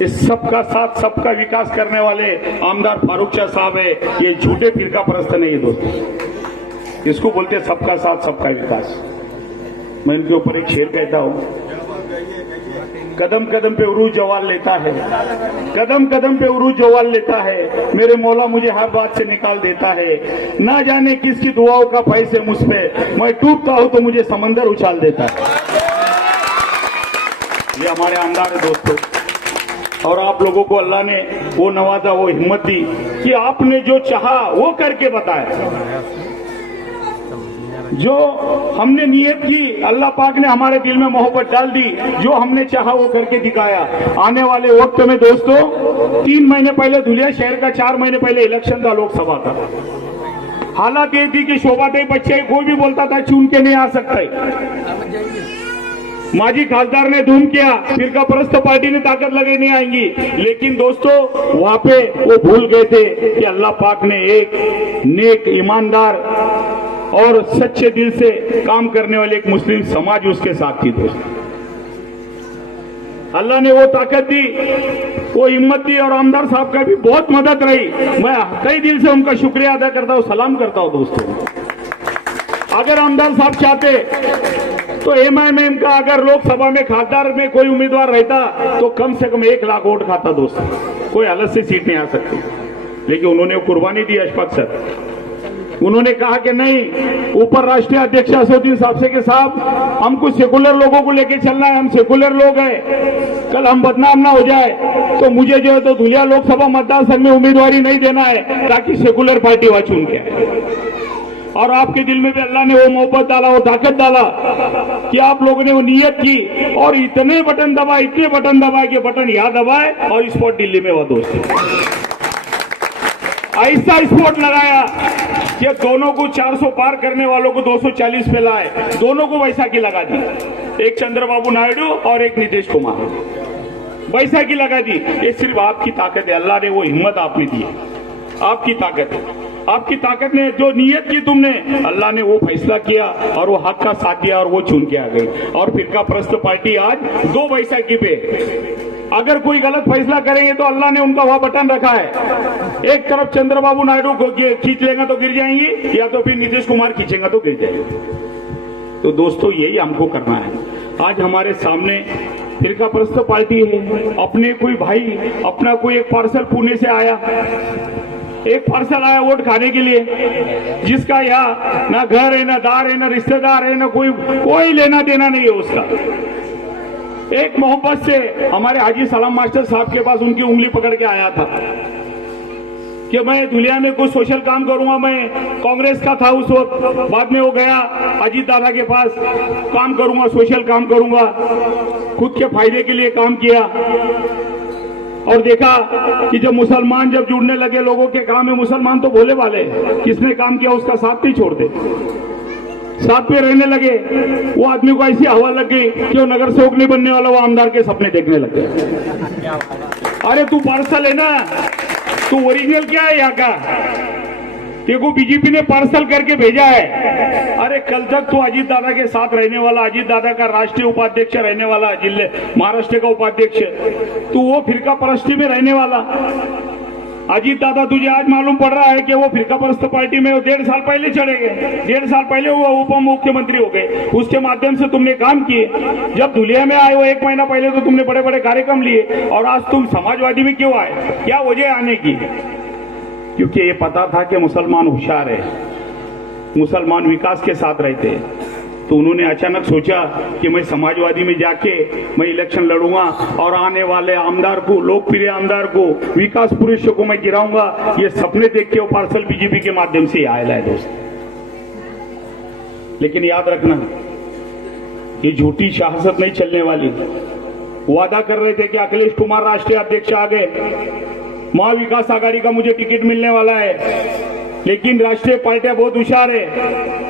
ये सबका साथ सबका विकास करने वाले आमदार फारूक शाह साहब है, ये झूठे फिरका परस्त नहीं है दोस्तों, इसको बोलते हैं सबका साथ सबका विकास। मैं इनके ऊपर एक शेर कहता हूं, कदम कदम पे उरूज जवाल लेता है, कदम कदम पे उरूज जवाल लेता है। मेरे मौला मुझे हर बात से निकाल देता है, ना जाने किसकी दुआओं का पैसे मुझ पे, मैं डूबता हूं तो मुझे समंदर उछाल देता है। ये हमारे अंदाज है दोस्तों, और आप लोगों को अल्लाह ने वो नवाजा, वो हिम्मत दी कि आपने जो चाहा वो करके बताया। जो हमने नियत की, अल्लाह पाक ने हमारे दिल में मोहब्बत डाल दी, जो हमने चाहा वो करके दिखाया। आने वाले वक्त में दोस्तों 3 महीने पहले धुलिया शहर का 4 महीने पहले इलेक्शन था, लोकसभा का। हालात ये थी कि शोभाताई बच्चे कोई भी बोलता था चुन के नहीं आ सकता। माजी खासदार ने धूम किया, फिरका परस्त पार्टी ने ताकत लगे नहीं आएंगी, लेकिन दोस्तों वहां पे वो भूल गए थे कि अल्लाह पाक ने एक नेक, ईमानदार और सच्चे दिल से काम करने वाले एक मुस्लिम समाज उसके साथ थी। दोस्तों अल्लाह ने वो ताकत दी, वो हिम्मत दी, और आमदार साहब का भी बहुत मदद रही। मैं कई दिल से उनका शुक्रिया अदा करता हूँ, सलाम करता हूँ। दोस्तों अगर आमदार साहब चाहते तो एमआईएम का अगर लोकसभा में खासदार में कोई उम्मीदवार रहता तो कम से कम 1 लाख वोट खाता। दोस्तों कोई अलग से सीट नहीं आ सकती, लेकिन उन्होंने कुर्बानी दी अशफाक सर। उन्होंने कहा कि नहीं, ऊपर राष्ट्रीय अध्यक्ष असदुद्दीन साहब के साहब हमको सेकुलर लोगों को लेके चलना है, हम सेकुलर लोग हैं, कल हम बदनाम ना हो जाए, तो मुझे जो है तो धुलिया लोकसभा मतदार संघ में उम्मीदवारी नहीं देना है, ताकि सेकुलर पार्टी वहां चुन के आए। और आपके दिल में भी अल्लाह ने वो मोहब्बत डाला, वो ताकत डाला कि आप लोगों ने वो नियत की, और इतने बटन दबाए, इतने बटन दबाए कि बटन यहाँ दबाए और स्पॉट दिल्ली में हुआ। दोस्तों ऐसा स्पॉट लगाया कि दोनों को 400 पार करने वालों को 240 पे लाए, दोनों को वैसाखी लगा दी। एक चंद्रबाबू नायडू और एक नीतीश कुमार, वैसाखी लगा दी। ये सिर्फ आपकी ताकत है, अल्लाह ने वो हिम्मत आपने दी है, आपकी ताकत है। आपकी ताकत ने जो नियत की तुमने, अल्लाह ने वो फैसला किया और वो हक का साथ दिया और वो चुन के आ गई। और फिरका परस्त पार्टी आज 2 वैसाखी पे अगर कोई गलत फैसला करेंगे तो अल्लाह ने उनका वह बटन रखा है। एक तरफ चंद्रबाबू नायडू को खींच लेगा तो गिर जाएंगी, या तो फिर नीतीश कुमार खींचेगा तो गिर जाएंगे। तो दोस्तों यही हमको करना है। आज हमारे सामने फिरका परस्त पार्टी है, अपने कोई भाई, अपना कोई एक पार्सल पुणे से आया, एक पार्सल आया वोट खाने के लिए, जिसका यहाँ ना घर है, ना दार है, ना रिश्तेदार है, ना कोई लेना देना नहीं है उसका। एक मोहब्बत से हमारे हाजी सलाम मास्टर साहब के पास उनकी उंगली पकड़ के आया था कि मैं दुनिया में कुछ सोशल काम करूंगा। मैं कांग्रेस का था उस वक्त, बाद में वो गया अजीत दादा के पास, काम करूंगा, सोशल काम करूंगा, खुद के फायदे के लिए काम किया। और देखा कि जब मुसलमान जब जुड़ने लगे लोगों के काम में, मुसलमान तो भोले वाले, किसने काम किया उसका साथ नहीं छोड़ते, साथ में रहने लगे। वो आदमी को ऐसी हवा लग गई कि वो नगर सेवक नहीं बनने वाला, वो आमदार के सपने देखने लग गए। अरे तू पार्सल है ना, तू ओरिजिनल क्या है यहाँ का, देखो बीजेपी ने पार्सल करके भेजा है। अरे कल तक तो अजीत दादा के साथ रहने वाला, अजीत दादा का राष्ट्रीय उपाध्यक्ष रहने वाला, जिले महाराष्ट्र का उपाध्यक्ष, तू वो फिरका परस्ती में रहने वाला। अजीत दादा तुझे आज मालूम पड़ रहा है कि वो फिरका परस्त पार्टी में 1.5 साल पहले चढ़े गए, 1.5 साल पहले वो उप मुख्यमंत्री हो गए, उसके माध्यम से तुमने काम किए। जब धुलिया में आए वो 1 महीना पहले तो तुमने बड़े बड़े कार्यक्रम लिए, और आज तुम समाजवादी में क्यों आए, क्या वजह आने की? क्योंकि ये पता था कि मुसलमान होशियार है, मुसलमान विकास के साथ रहते हैं। तो उन्होंने अचानक सोचा कि मैं समाजवादी में जाके मैं इलेक्शन लड़ूंगा और आने वाले आमदार को, लोकप्रिय आमदार को, विकास पुरुष को मैं गिराऊंगा। ये सपने देख के वो पार्सल बीजेपी के माध्यम से आया है दोस्त। लेकिन याद रखना, ये झूठी सियासत नहीं चलने वाली। वादा कर रहे थे कि अखिलेश कुमार राष्ट्रीय अध्यक्ष आ गए, महाविकास आघाड़ी का मुझे टिकट मिलने वाला है, लेकिन राष्ट्रीय पार्टियां बहुत होशियार है,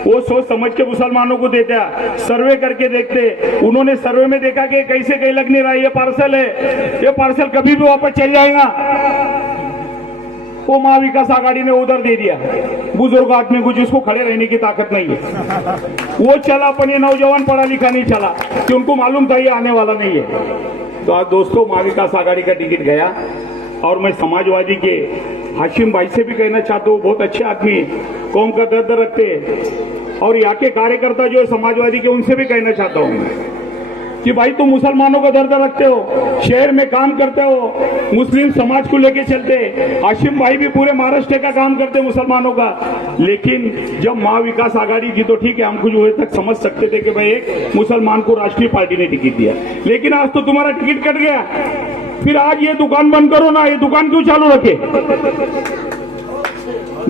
वो सोच समझ के मुसलमानों को देते हैं, सर्वे करके देखते। उन्होंने सर्वे में देखा कि कैसे कहीं लग नहीं रहा, ये पार्सल है, ये पार्सल कभी भी वापस चल जाएगा। वो महाविकास आघाड़ी ने उधर दे दिया बुजुर्ग आदमी को, जिसको खड़े रहने की ताकत नहीं है, वो चला। अपन ये नौजवान पढ़ा लिखा नहीं चला, कि उनको मालूम था ये आने वाला नहीं है। तो आज दोस्तों महाविकास आघाड़ी का टिकट गया, और मैं समाजवादी के हाशिम भाई से भी कहना चाहता हूँ, बहुत अच्छे आदमी, कौम का दर्द रखते, और यहाँ के कार्यकर्ता जो है समाजवादी के, उनसे भी कहना चाहता हूँ कि भाई तुम मुसलमानों का दर्द रखते हो, शहर में काम करते हो, मुस्लिम समाज को लेके चलते। हाशिम भाई भी पूरे महाराष्ट्र का काम करते मुसलमानों का। लेकिन जब महाविकास आघाड़ी की तो ठीक है, हम कुछ वजह तक समझ सकते थे कि भाई एक मुसलमान को राष्ट्रीय पार्टी ने टिकट दिया, लेकिन आज तो तुम्हारा टिकट कट गया। फिर आज ये दुकान बंद करो ना, ये दुकान क्यों चालू रखे?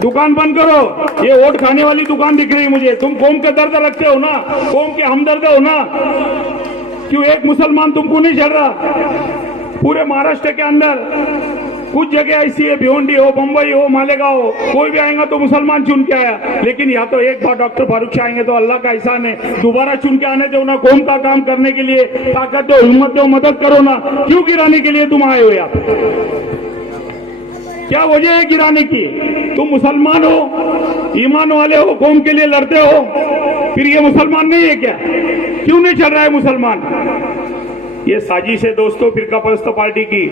दुकान बंद करो। ये वोट खाने वाली दुकान दिख रही है मुझे। तुम कौम का दर्द रखते हो ना, कौम के हमदर्द हो ना, क्यों एक मुसलमान तुमको नहीं चल रहा? पूरे महाराष्ट्र के अंदर कुछ जगह ऐसी है, भिवंडी हो, बंबई हो, मालेगांव हो, कोई भी आएगा तो मुसलमान चुन के आया। लेकिन या तो एक बार डॉक्टर फारूक शाह आएंगे तो अल्लाह का एहसान है, दोबारा चुन के आने दो ना, कौम का काम करने के लिए ताकत दो, हिम्मत दो, मदद करो ना। क्यों गिराने के लिए तुम आए हो यार? क्या वजह है गिराने की? तुम मुसलमान हो, ईमान वाले हो, कौम के लिए लड़ते हो, फिर ये मुसलमान नहीं है क्या? क्यों नहीं चल रहा है मुसलमान? ये साजिश है दोस्तों फिरका परस्त पार्टी की।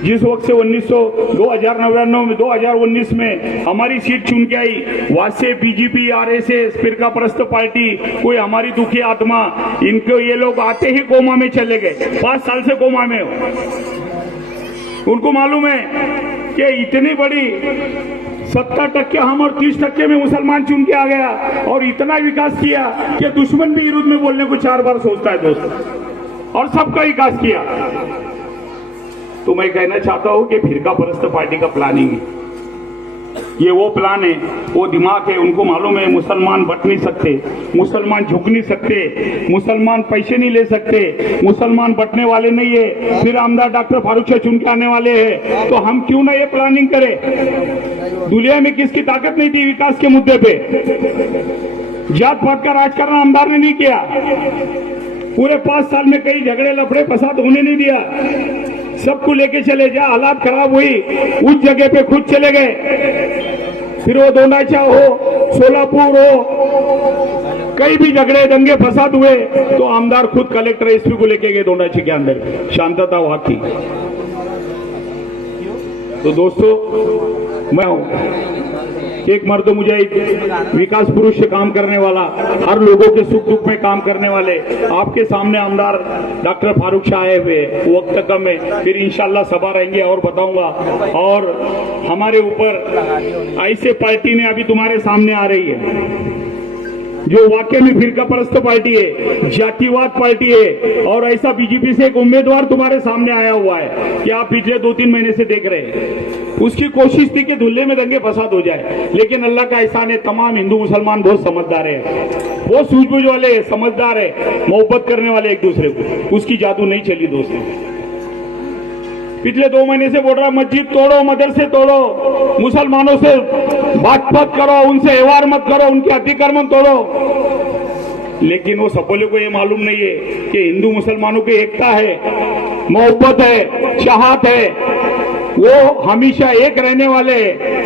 जिस वक्त से 2099 में 2019 में हमारी सीट चुन के आई, वहां से बीजेपी, आरएसएस, फिरका परस्त पार्टी, कोई हमारी दुखी आत्मा, इनको ये लोग आते ही कोमा में चले गए। 5 साल से कोमा में हो। उनको मालूम है कि इतनी बड़ी 70% हम और 30% में मुसलमान चुन के आ गया और इतना विकास किया कि दुश्मन भी विरुद्ध में बोलने को 4 बार सोचता है दोस्तों, और सबका विकास किया। तो मैं कहना चाहता हूं कि फिरका परस्त पार्टी का प्लानिंग है, ये वो प्लान है, वो दिमाग है। उनको मालूम है मुसलमान बट नहीं सकते, मुसलमान झुक नहीं सकते, मुसलमान पैसे नहीं ले सकते, मुसलमान बटने वाले नहीं है। फिर आमदार डॉक्टर फारूक शाह चुन के आने वाले हैं, तो हम क्यों ना ये प्लानिंग करें? दुनिया में किसकी ताकत नहीं थी विकास के मुद्दे पे? जात पात का राजकारण आमदार ने नहीं किया। पूरे 5 साल में कई झगड़े लफड़े फसाद होने नहीं दिया। सबको लेके चले, जा हालात खराब हुई उस जगह पे खुद चले गए। फिर वो दोंडाचा हो, सोलापुर हो, कई भी झगड़े दंगे फसाद हुए तो आमदार खुद कलेक्टर एसपी को लेके गए दोंडाची के अंदर, शांतता वहां थी। तो दोस्तों मैं एक मर्द मुजाहिद, विकास पुरुष से काम करने वाला, हर लोगों के सुख दुख में काम करने वाले, आपके सामने आमदार डॉक्टर फारूक शाह आए हुए। वक्त कम है, फिर इंशाल्लाह सभा रहेंगे और बताऊंगा। और हमारे ऊपर ऐसे पार्टी ने अभी तुम्हारे सामने आ रही है जो वाकई में फिरका परस्त पार्टी है, जातिवाद पार्टी है। और ऐसा बीजेपी से एक उम्मीदवार तुम्हारे सामने आया हुआ है कि आप पिछले 2-3 महीने से देख रहे हैं। उसकी कोशिश थी कि धुल्ले में दंगे फसाद हो जाए, लेकिन अल्लाह का एहसान है, तमाम हिंदू मुसलमान बहुत समझदार है, बहुत सूझबूझ वाले है, समझदार है, मोहब्बत करने वाले एक दूसरे को। उसकी जादू नहीं चली दोस्तों। पिछले 2 महीने से बोल रहा मस्जिद तोड़ो, मदरसे तोड़ो, मुसलमानों से बात मत करो, उनसे व्यवहार मत करो, उनके अतिक्रमण तोड़ो। लेकिन वो सपोले को ये मालूम नहीं है कि हिंदू मुसलमानों की एकता है, मोहब्बत है, चाहत है, वो हमेशा एक रहने वाले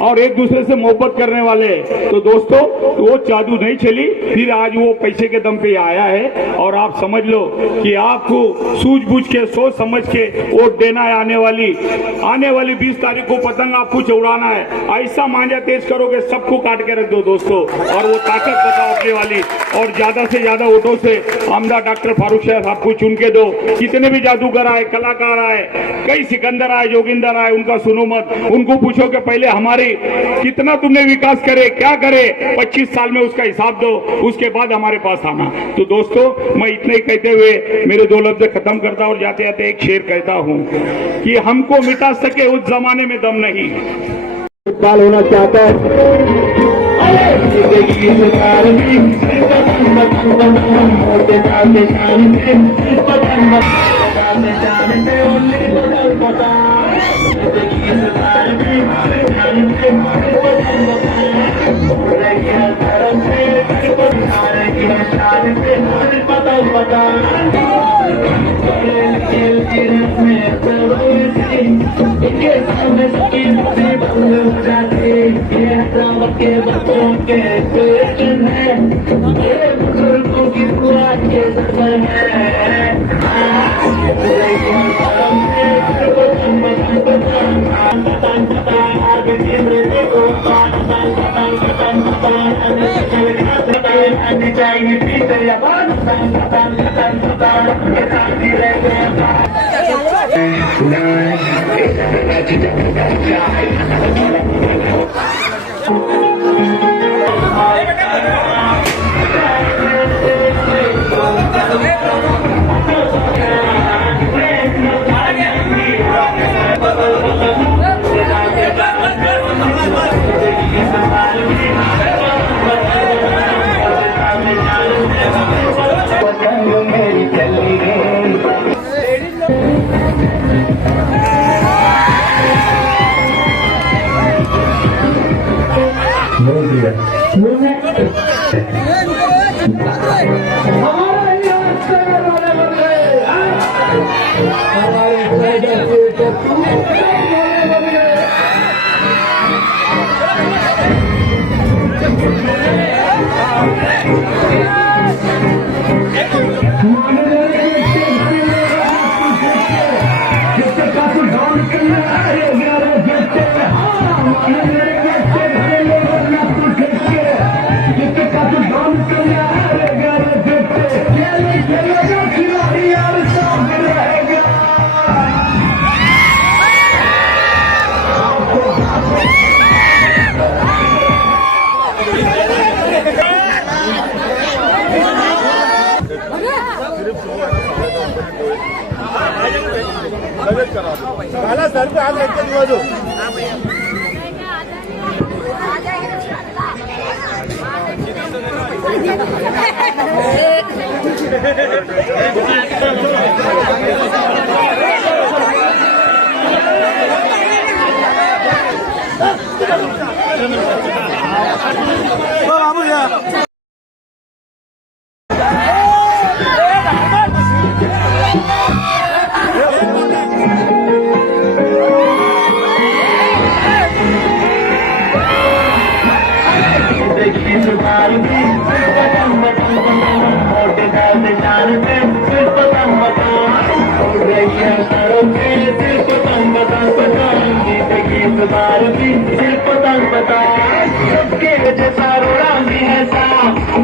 और एक दूसरे से मोहब्बत करने वाले। तो दोस्तों वो जादू नहीं चली, फिर आज वो पैसे के दम पे आया है। और आप समझ लो कि आपको सूझबूझ के, सोच समझ के वोट देना है। आने वाली 20 तारीख को पतंग आपको चौड़ाना है। ऐसा मांझा तेज करोगे सबको काट के रख दो दोस्तों, और वो ताकत बताओ अपने वाली, और ज्यादा से ज्यादा वोटों से आमदार डॉक्टर फारूक शाह साहब को चुन के दो। कितने भी जादूगर आए, कलाकार आए, कई सिकंदर आए, जोगिंदर आए, उनका सुनो मत। उनको पूछो कि पहले हमारी कितना तुमने विकास करे, क्या करे, 25 साल में उसका हिसाब दो, उसके बाद हमारे पास आना। तो दोस्तों मैं इतना ही कहते हुए मेरे 2 लफ्ज खत्म करता और जाते जाते एक शेर कहता हूं कि हमको मिटा सके उस जमाने में दम नहीं। इकबाल होना चाहता है के बच्चों के पेशन है, बुजुर्गों की दुआ के सफर है। चाहिए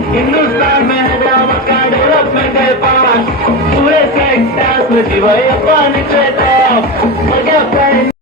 हिंदुस्तान में हैदराबाद का डेवलपमेंट है पास पूरे सेक्टर्स में जीवाई अपन